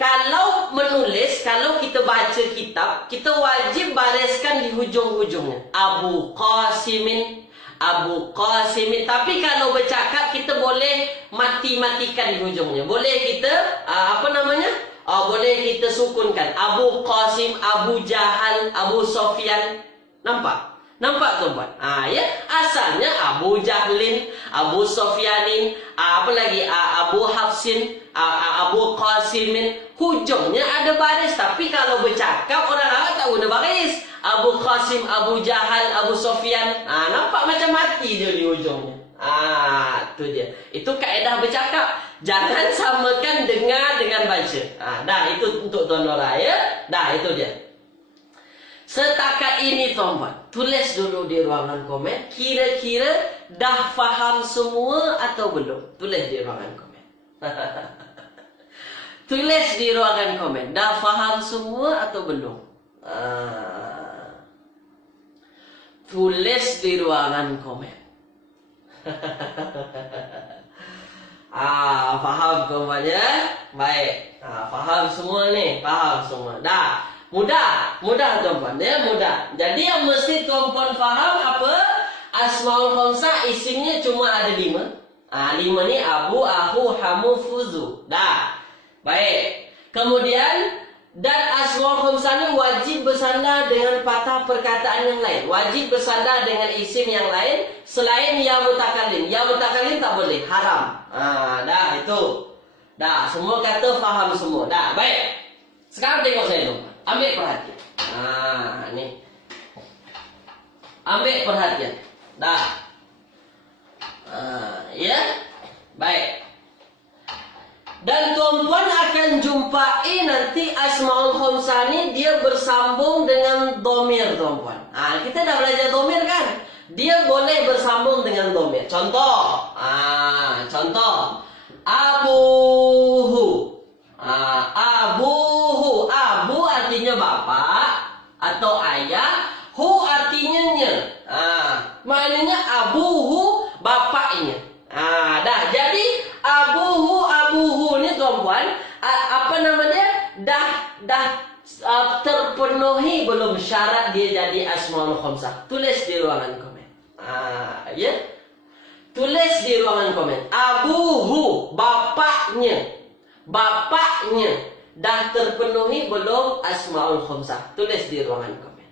Kalau menulis, kalau kita baca kitab, kita wajib bariskan di hujung-hujungnya. Abu Qasimin, Abu Qasimin. Tapi kalau bercakap, kita boleh mati-matikan di hujungnya. Boleh kita, boleh kita sukunkan. Abu Qasim, Abu Jahal, Abu Sofyan. Nampak? Nampak tuan-tuan? Ya, asalnya Abu Jahlin, Abu Sofyanin, Abu Hafsin, Abu Qasimin. Hujungnya ada baris, tapi kalau bercakap orang Arab tak guna baris. Abu Qasim, Abu Jahal, Abu Sofyan. Nampak macam mati dia di hujungnya. Itu dia. Itu kaedah bercakap. Jangan samakan dengar dengan baca. Dah, itu untuk Tuan Nora ya. Dah, itu dia. Setakat ini tuan-tuan, tulis dulu di ruangan komen. Kira-kira dah faham semua atau belum? Tulis di ruangan komen. Tulis di ruangan komen. Dah faham semua atau belum? Tulis di ruangan komen. Faham tuan-tuan ya? Baik. Faham semua ni. Faham semua. Dah. Mudah tuan-puan ya, mudah. Jadi yang mesti tuan-puan faham apa? Asmaul Khamsah isimnya cuma ada 5. 5 ni Abu, Ahu, Hamu, Fuzu. Dah. Baik. Kemudian dan Asmaul Khamsah ni wajib bersandar dengan patah perkataan yang lain. Wajib bersandar dengan isim yang lain selain ya mutakallim. Ya mutakallim tak boleh, haram. Dah itu. Dah, semua kata faham semua. Dah, baik. Sekarang tengok saya tu. Ambil perhatian. Ni. Ambil perhatian. Dah. Ya. Baik. Dan tuan-puan akan jumpai nanti Asmaul Khamsah ni dia bersambung dengan domir tuan-puan. Kita dah belajar domir kan? Dia boleh bersambung dengan domir. Contoh. Contoh. Abuhu. Abuhu. Abu artinya bapak atau ayah. Hu artinya nya. Maknanya abuhu bapaknya. Dah. Jadi abuhu ni tuan-puan, apa nama dia? Dah terpenuhi belum syarat dia jadi Asmaul Khamsah? Tulis di ruangan komen. Ya. Tulis di ruangan komen. Abuhu bapaknya. Bapaknya dah terpenuhi belum Asmaul Khamsah? Tulis di ruangan komen.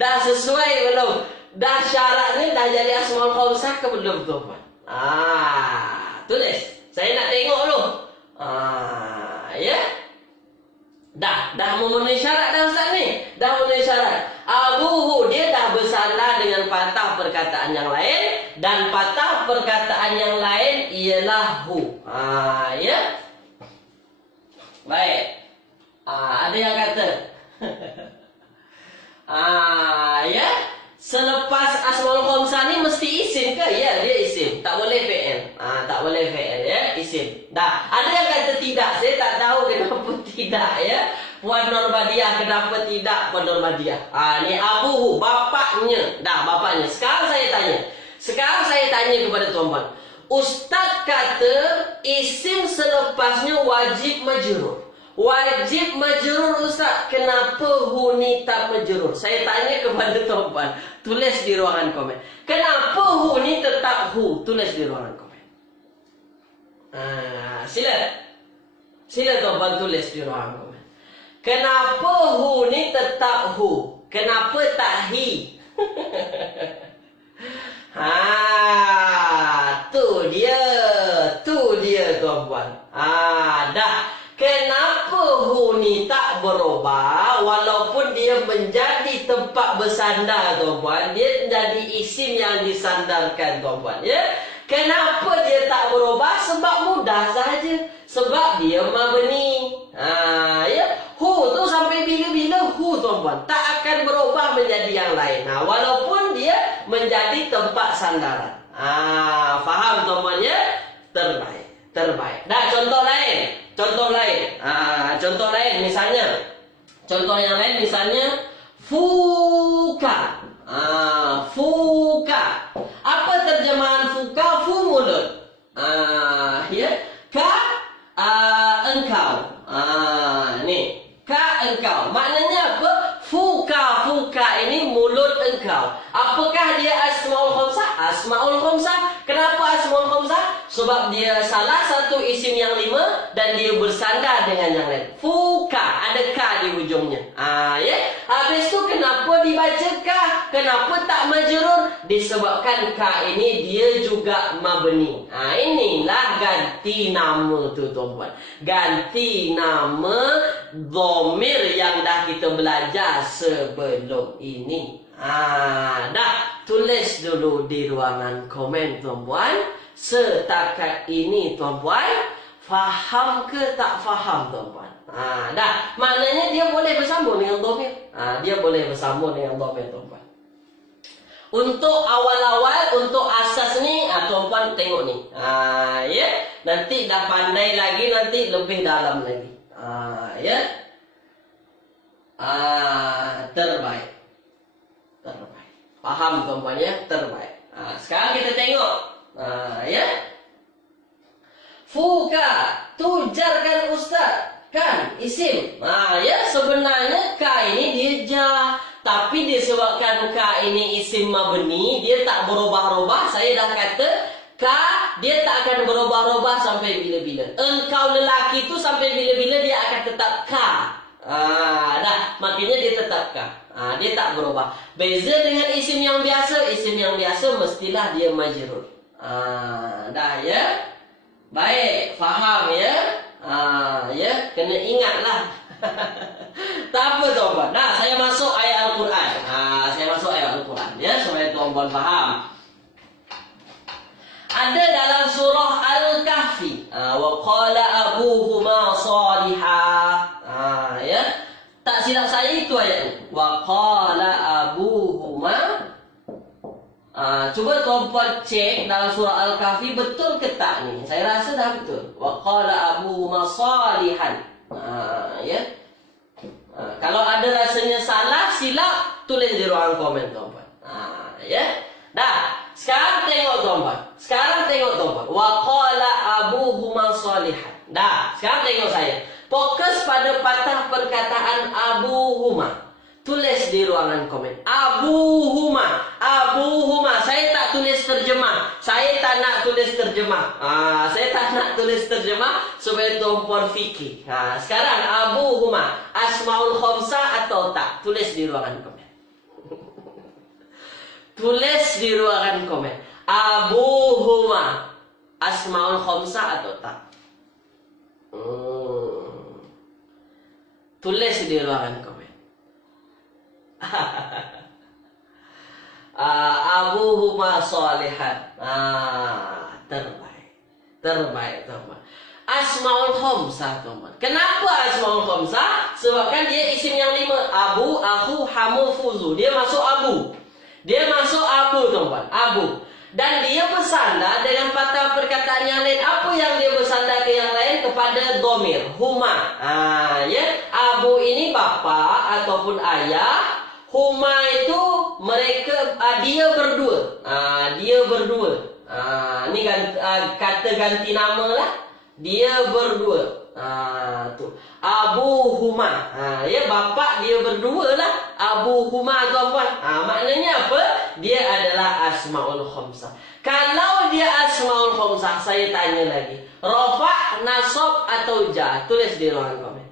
Dah sesuai belum? Dah syaratnya dah jadi Asmaul Khamsah ke belum tuan-tuan? Tulis. Saya nak tengok dulu. Ya. Dah memenuhi syarat dah Ustaz ni. Dah memenuhi syarat. Abuhu dia dah bersandar dengan patah perkataan yang lain dan patah perkataan yang lain ialah hu. Ya. Baik. Ada yang kata. Ya. Selepas Asmaul Khamsah ni mesti isim ke? Ya, dia isim. Tak boleh fi'il. Tak boleh fi'il ya, isim. Dah. Ada yang kata tidak. Saya tak tahu kenapa tidak ya. Puan Norbadiah, kenapa tidak Puan Norbadiah? Ni abuhu, bapaknya. Dah, bapaknya. Sekarang saya tanya kepada tuan-tuan. Ustaz kata isim selepasnya wajib majrur. Wajib majrur Ustaz. Kenapa hu ni tak majrur? Saya tanya kepada tuan-tuan. Tulis di ruangan komen. Kenapa hu ni tetap hu? Tulis di ruangan komen. Sila tuan-tuan tulis di ruangan komen. Kenapa hu ni tetap hu? Kenapa tak hi? Tu dia tuan-tuan. Dah. Kenapa hu ni tak berubah walaupun dia menjadi tempat bersandar tuan-puan? Dia menjadi isim yang disandarkan tuan-puan ya. Kenapa dia tak berubah? Sebab mudah saja. Sebab dia mabni. Ya. Hu tu sampai bila-bila hu tuan-puan tak akan berubah menjadi yang lain. Walaupun dia menjadi tempat sandaran. Faham tuan-puan ya? Terbaik. Dah contoh lain. Contoh lain misalnya. Contoh yang lain misalnya fuka. Fuka. Apa terjemahan fuka? Fu mulut. Ya. Ka engkau. Ni. Ka engkau. Maknanya apa? Fuka ini mulut engkau. Apakah dia Asmaul Khamsah? Asmaul Khamsah. Kenapa Asmaul Khamsah? Sebab dia salah satu isim yang 5 dan dia bersandar dengan yang lain. Fuka, ada ka di ujungnya. Ya. Habis tu kenapa dibaca ka? Kenapa tak majrur? Disebabkan ka ini dia juga mabni. Inilah ganti nama tu tuan-puan. Ganti nama dhamir yang dah kita belajar sebelum ini. Dah tulis dulu di ruangan komen tuan-puan. Setakat ini tuan-puan, faham ke tak faham tuan-puan? Dah, maknanya dia boleh boleh bersambung dengan dhamir. Dia boleh bersambung dengan dhamir, tuan-tuan. Untuk awal-awal, untuk asas ni, tuan-tuan tengok ni. Ya. Nanti dah pandai lagi, nanti lebih dalam lagi. Ya. Terbaik. Terbaik. Faham tuan-tuan ya? Terbaik. Sekarang kita tengok. Ya. Fuka, tujarkan ustaz. Kan, isim. Ya, sebenarnya ka ini dia ja. Tapi disebabkan ka ini isim mabni, dia tak berubah-ubah. Saya dah kata, ka dia tak akan berubah-ubah sampai bila-bila. Engkau lelaki tu sampai bila-bila dia akan tetap ka. Makanya dia tetap ka. Dia tak berubah. Beza dengan isim yang biasa. Isim yang biasa mestilah dia majrur. Dah ya. Baik, faham ya? Ya, kena ingatlah. Tak apa tuan-tuan. Saya masuk ayat Al-Quran. Saya masuk ayat Al-Quran ya, supaya tuan-tuan faham. Ada dalam surah Al-Kahfi. Wa qala abuhuma salihah. Ya. Tak silap saya itu ayat ni. Wa qala abuhuma. Cuba tuan-tuan cek dalam surah Al-Kahfi betul ke tak ni? Saya rasa dah betul. Wa qala abuhuma salihan. Ya. Kalau ada rasanya salah, silap, tulis di ruang komen tuan-tuan. Ya. Dah. Sekarang tengok tuan-tuan. Wa qala abuhuma salihan. Dah. Sekarang tengok saya. Fokus pada patah perkataan abuhuma. Tulis di ruangan komen. Abuhuma. Saya tak tulis terjemah. Saya tak nak tulis terjemah supaya tuan-puan fikir. Sekarang abuhuma asmaul khamsah atau tak? Tulis di ruangan komen. Tulis di ruangan komen. Abuhuma asmaul khamsah atau tak? Tulis di ruangan komen. Abuhuma salihan. Terbaik teman. Asmaul khamsah teman. Kenapa asmaul khamsah? Sebabkan dia isim yang 5. Abu, akhu, hamu, fuzu. Dia masuk abu teman. Abu. Dan dia bersandar dengan patah perkataan yang lain. Apa yang dia bersandar ke yang lain? Kepada dhamir, huma. Ya. Abu ini bapa ataupun ayah. Huma itu mereka, dia berdua. Ni kan kata ganti nama lah. Dia berdua. Tu. Abu Huma. Ya, bapa dia berdua lah. Abu Huma tuan-tuan. Maknanya apa? Dia adalah asmaul khamsah. Kalau dia asmaul khamsah, saya tanya lagi. Rafa, nasab atau jar? Tulis di ruangan komen.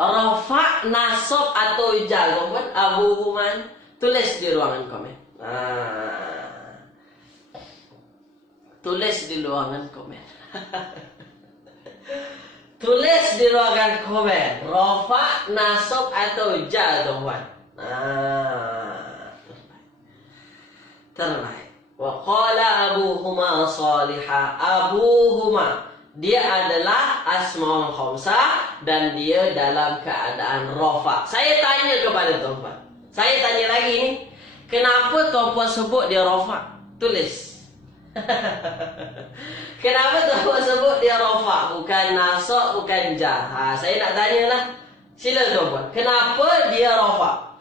Rafa, nasab atau jar, tuan-tuan? Abu Human. Tulis di ruangan komen. Tulis di ruangan komen. Tulis di ruangan komen. Rafa, nasab atau jar, tuan-tuan? Terbaik. Wa qala abuhuma salihah. Abuhuma, dia adalah asmaul khamsah dan dia dalam keadaan rafa. Saya tanya kepada tuan-tuan. Saya tanya lagi ni. Kenapa tuan-tuan sebut dia rafa? Tulis. Kenapa tuan-tuan sebut dia rafa? Bukan nasab, bukan jar. Saya nak tanyalah. Sila tuan-tuan. Kenapa dia rafa?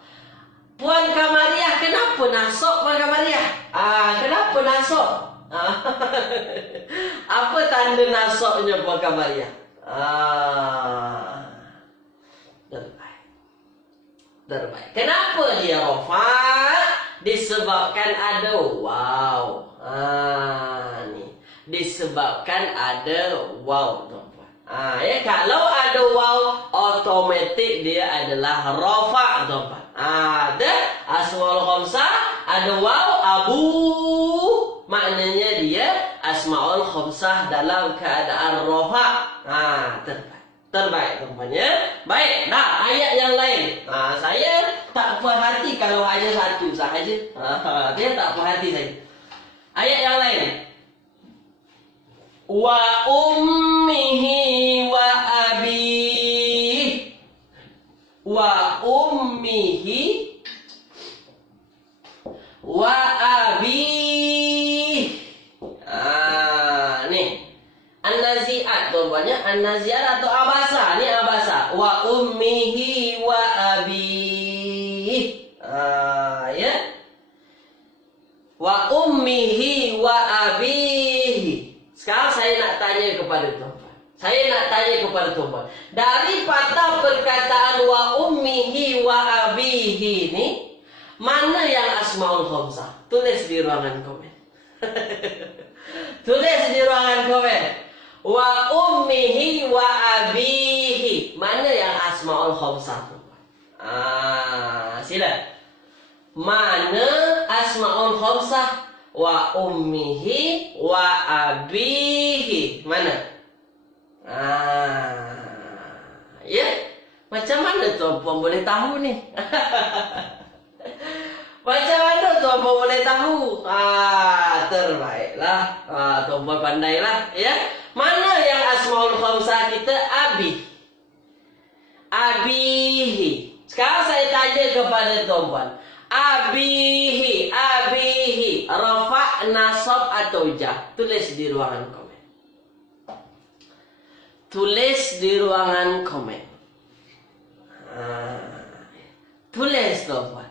Puan Kamariah, kenapa nasab Puan Kamariah? Kenapa nasab? Apa tanda nasabnya Puan Kamariah? Terbaik. Kenapa dia rafa? Disebabkan ada waw. Ni. Disebabkan ada waw, tuan-tuan. Ya, kalau ada waw, otomatik dia adalah rafa, tuan-tuan. Ada asmaul khamsah, ada waw, abu, maknanya dia asmaul khamsah dalam keadaan rafa. Terbaik tuan-tuan ya. Baik, nah ayat yang lain. Saya tak puas hati kalau hanya satu sahaja. Dia tak puas hati saya. Ayat yang lain. Wa ummihi wa abi. ziyadah atau abasa. Ini abasa. Wa ummihi wa abihi. Ya. Wa ummihi wa abihi. Sekarang saya nak tanya kepada tuan-tuan. Dari patah perkataan wa ummihi wa abihi ini, mana yang asmaul khamsah? Tulis di ruangan komen. Tulis di ruangan komen. Wa ummihi wa abihi. Mana yang asmaul khamsah? Sila. Mana asmaul khamsah? Wa ummihi wa abihi. Mana? Ya, macam mana tuan-puan boleh tahu ni? Macam mana tuan-puan boleh tahu? Terbaiklah. Tuan-puan pandailah, ya. Mana yang asmaul khamsah kita? Abihi. Sekarang saya tanya kepada tuan-puan. Abihi. Rafa', nasab atau jar? Tulis di ruangan komen. Tulis di ruangan komen. Tulis tuan-puan.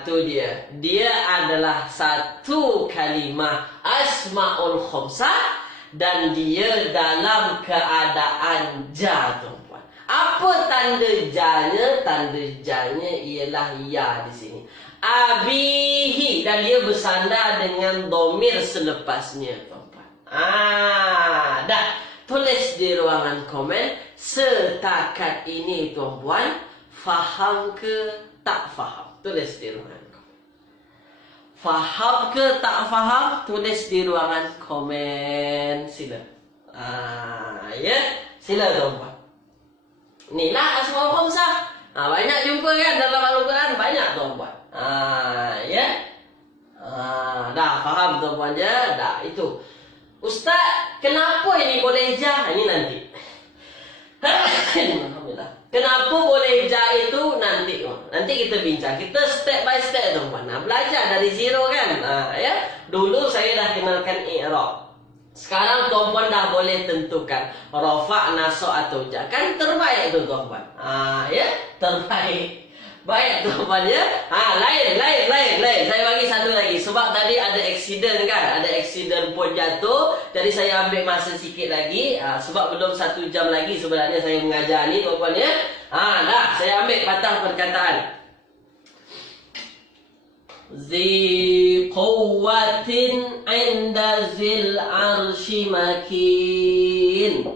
Itu dia. Dia adalah satu kalimah asmaul khamsah dan dia dalam keadaan jar tuan-puan. Apa tanda jarnya? Tanda jarnya ialah ya di sini. Abihi, dan dia bersandar dengan domir selepasnya tuan-puan. Dah. Tulis di ruangan komen. Setakat ini tuan-puan, faham ke tak faham? Tulis di ruangan komen. Faham ke tak faham? Tulis di ruangan komen. Sila. Ya. Sila tuan-puan. Inilah asmaul khamsah. Banyak jumpa kan dalam Al-Quran? Banyak tuan-puan. Ya. Dah faham tuan-puan je? Dah itu. Ustaz, kenapa ini boleh jar? Ini nanti. Alhamdulillah. Kenapa boleh jar itu nanti? Nanti kita bincang. Kita step by step tuan-puan. Belajar dari zero kan? Ya. Dulu saya dah kenalkan i'rab. Sekarang tuan-puan dah boleh tentukan rafa', nasab atau jar. Kan terbaik tu tuan-puan. Ya, terbaik. Baik tuan-puan ya. Lain. Saya bagi satu lagi. Sebab tadi ada accident kan? Ada accident pun jatuh. Jadi saya ambil masa sikit lagi. Sebab belum 1 jam lagi sebenarnya saya mengajar ni tuan-puan ya. Dah, saya ambil patah perkataan. Zi quwwatin inda zil arshi makin.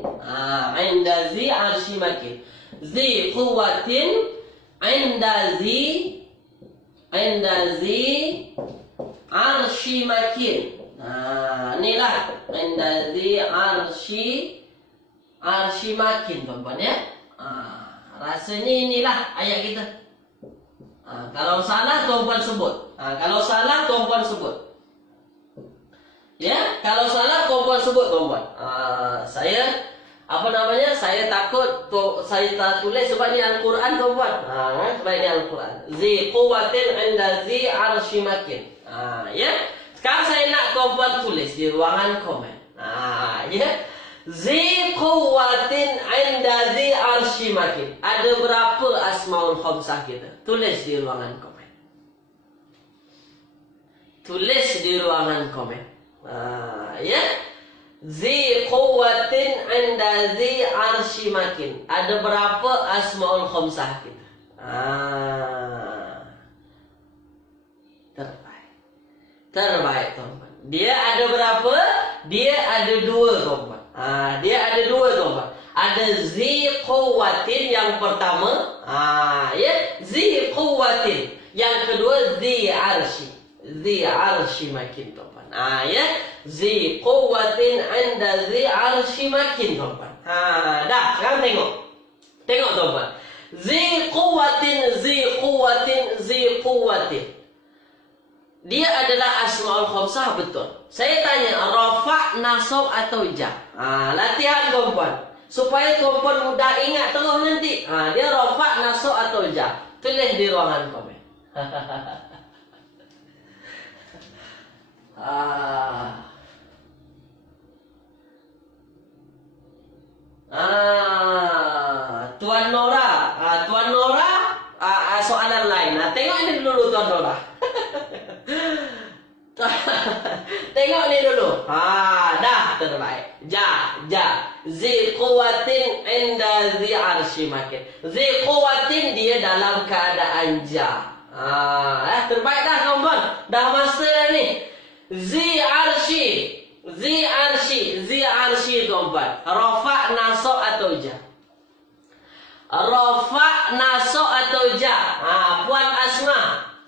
Inda zi arshi makin. Zi quwwatin inda zi arshi makin. Inilah inda zi arshi makin tuan-puan ya. Rasanya inilah ayat kita. Kalau salah tuan-puan sebut. Kalau salah tuan-puan sebut. Ya, kalau salah tuan-puan sebut tuan-puan. Saya saya takut saya tak tulis sebab ni Al-Quran tuan-puan. Sebab ni Al-Quran. Zi quwwatin inda zi arshi makin. Ya. Sekarang saya nak tuan-puan tulis di ruangan komen. Ya. Zi quwwatin inda zi arshi makin. Ada berapa asmaul khamsah kita? Tulis di ruangan komen. Tulis di ruangan komen. Ya. Zi quwwatin inda zi arshi makin. Ada berapa asmaul khamsah kita? Terbaik tuan-tuan. Dia ada berapa? Dia ada 2 tuan-tuan. Dia ada 2 tuan-tuan. Ada zi quwwatin yang pertama. Ya, zi quwwatin. Yang kedua zi arshi. Zi arshi makin tuan-tuan. Ya, zi quwwatin inda zi arshi makin tuan-tuan. Dah, sekarang tengok. Tengok tuan-tuan. Zi quwwatin. Dia adalah asmaul khamsah betul. Saya tanya, rafa', nasab atau jar? Latihan tuan-puan. Supaya tuan-puan mudah ingat terus nanti. Dia rafa', nasab atau jar? Tulis di ruangan komen. Tuan Nora. Tuan Nora, soalan lain. Tengok ini dulu Tuan Nora. Tengok ni dulu. Dah terbaik. Zi quwatin inda zi arshi makin. Zi quwatin dia dalam keadaan ja. Terbaik dah kawan. Dah master dah ni. Zi arshi kawan. Rafa nasab atau ja. Rafa nasab atau ja.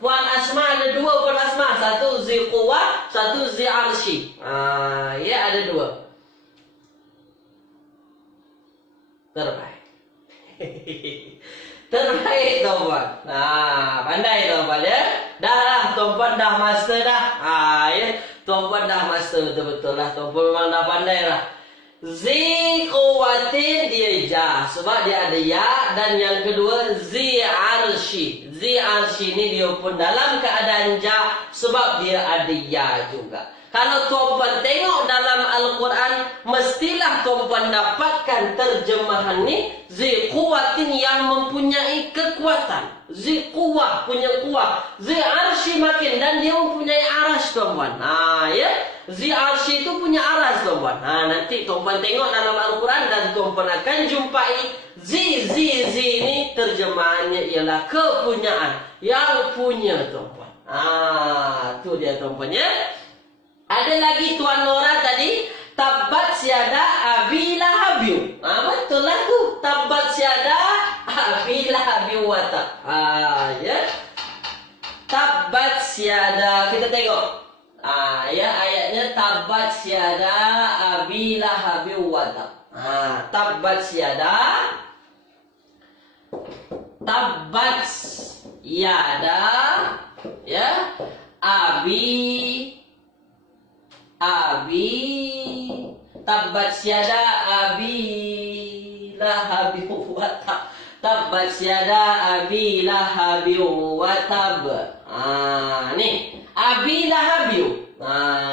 Puan Asma ada dua Puan Asma. Satu Zi Quwah, satu Zi Arshi. Ya ada dua. Terbaik. Terbaik tuan. Pandai tuan ya. Dah tuan dah master dah. Ya. Tuan dah master betul-betul lah. Tuan memang dah pandai lah. Zi Quwatin dia ja sebab dia ada ya, dan yang kedua Zi Arshi. Zi Arshi ni dia pun dalam keadaan ja sebab dia ada ya juga. Kalau tuan tengok dalam Al-Quran, mestilah tuan dapatkan terjemahan ni Zi Quwatin yang mempunyai kekuatan. Zi Quwah punya kuah. Zi Arshi makin, dan dia mempunyai aras tuan. Ya. Zi Arshi itu punya aras tuan. Nanti tuan tengok dalam Al-Quran dan tuan akan jumpai Zi ini terjemahannya ialah kepunyaan, yang punya tuan. Tu dia tuan ya. Ada lagi Tuan Nora tadi, tabat siada abi lahabiu. Betul lah tu. Tabat siada abi lahabiu wata. Ya. Tabat siada, kita tengok. Ya ayatnya tabat siada abi lahabiu wata. Tabat siada. Tabat yada ya tabat syada abi lahabi wa tab. Tabat syada abi lahabi wa tab. Ni abi lahabi.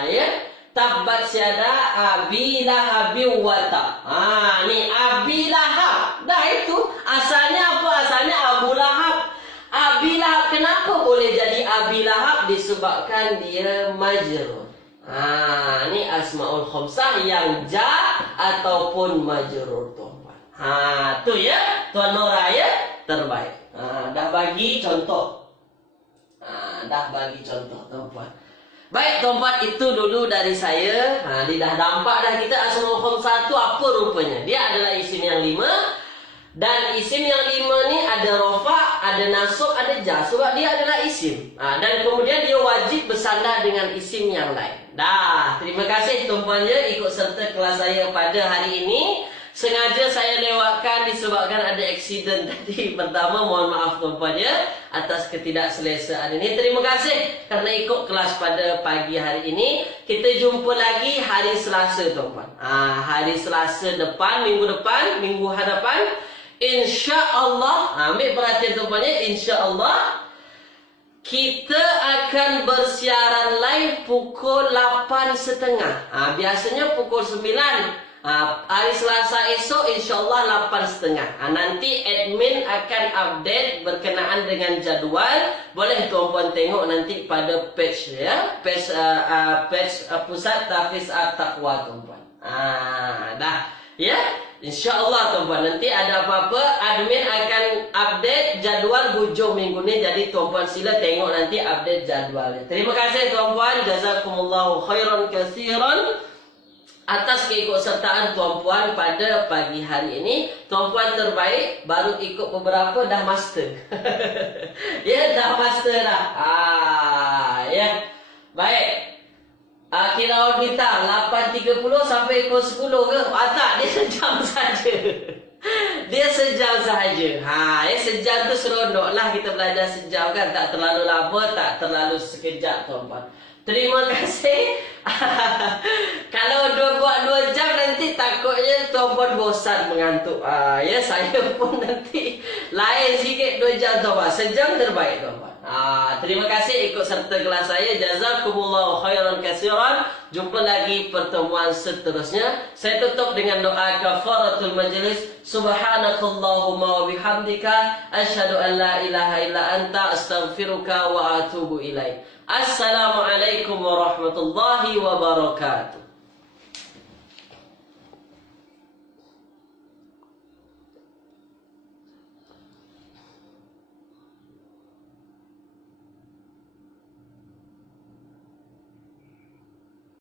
Ya. Tabat syada abi lahabi wa tab. Ni abi lahab. Dah itu asalnya apa? Asalnya Abu Lahab. Abi Lahab kenapa boleh jadi Abi Lahab? Disebabkan dia majrur. Ni asmaul khamsah yang ja ataupun majrur tuan. Tu ya, Tuan Nora ya, terbaik. Dah bagi contoh. Tuan. Baik tuan, itu dulu dari saya. Dia dah nampak dah kita asmaul khamsah tu apa rupanya. Dia adalah isim yang 5. Dan isim yang 5 ni ada rofa, ada nasab, ada jar. Sebab dia adalah isim. Dan kemudian dia wajib bersandar dengan isim yang lain. Terima kasih tuan-tuan ya, ikut serta kelas saya pada hari ini. Sengaja saya lewatkan disebabkan ada aksiden tadi. Pertama mohon maaf tuan-tuan ya atas ketidakselesaan ini. Terima kasih kerana ikut kelas pada pagi hari ini. Kita jumpa lagi hari Selasa tuan-tuan. Hari Selasa depan, minggu hadapan. InsyaAllah, ambil perhatian tuan-tuan ya, InsyaAllah kita akan bersiaran live pukul 8.30. Biasanya pukul 9. Hari Selasa esok InsyaAllah 8.30. Nanti admin akan update berkenaan dengan jadual. Boleh tuan-tuan tengok nanti pada page ya, page Pusat Tahfiz At-Taqwa tuan-tuan. Dah ya. InsyaAllah tuan-puan, nanti ada apa-apa admin akan update jadual hujung minggu ni. Jadi tuan-puan sila tengok nanti update jadualnya. Terima kasih tuan-puan, jazakumullahu khairan katsiran atas keikutsertaan tuan-puan pada pagi hari ini. Tuan-puan terbaik, baru ikut beberapa dah master. Ya, dah master dah. Ya. Baik. Kira kita 8.30 sampai pukul 10 ke? Tak, dia sejam saja. Dia sejam saja. Ya, sejam tu seronok lah kita belajar sejam kan. Tak terlalu lama, tak terlalu sekejap tuan-tuan. Terima kasih. Kalau buat 2 jam nanti takutnya tuan-puan bosan mengantuk. Ya, saya pun nanti lain sikit 2 jam tuan-puan. Sejam terbaik tuan-puan. Terima kasih ikut serta kelas saya. Jazakumullahu khairan katsiran. Jumpa lagi pertemuan seterusnya. Saya tutup dengan doa kafaratul majlis. Subhanakallahumma wa bihamdika asyhadu an la ilaha illa anta astaghfiruka wa atubu ilaik. Assalamualaikum warahmatullahi wabarakatuh.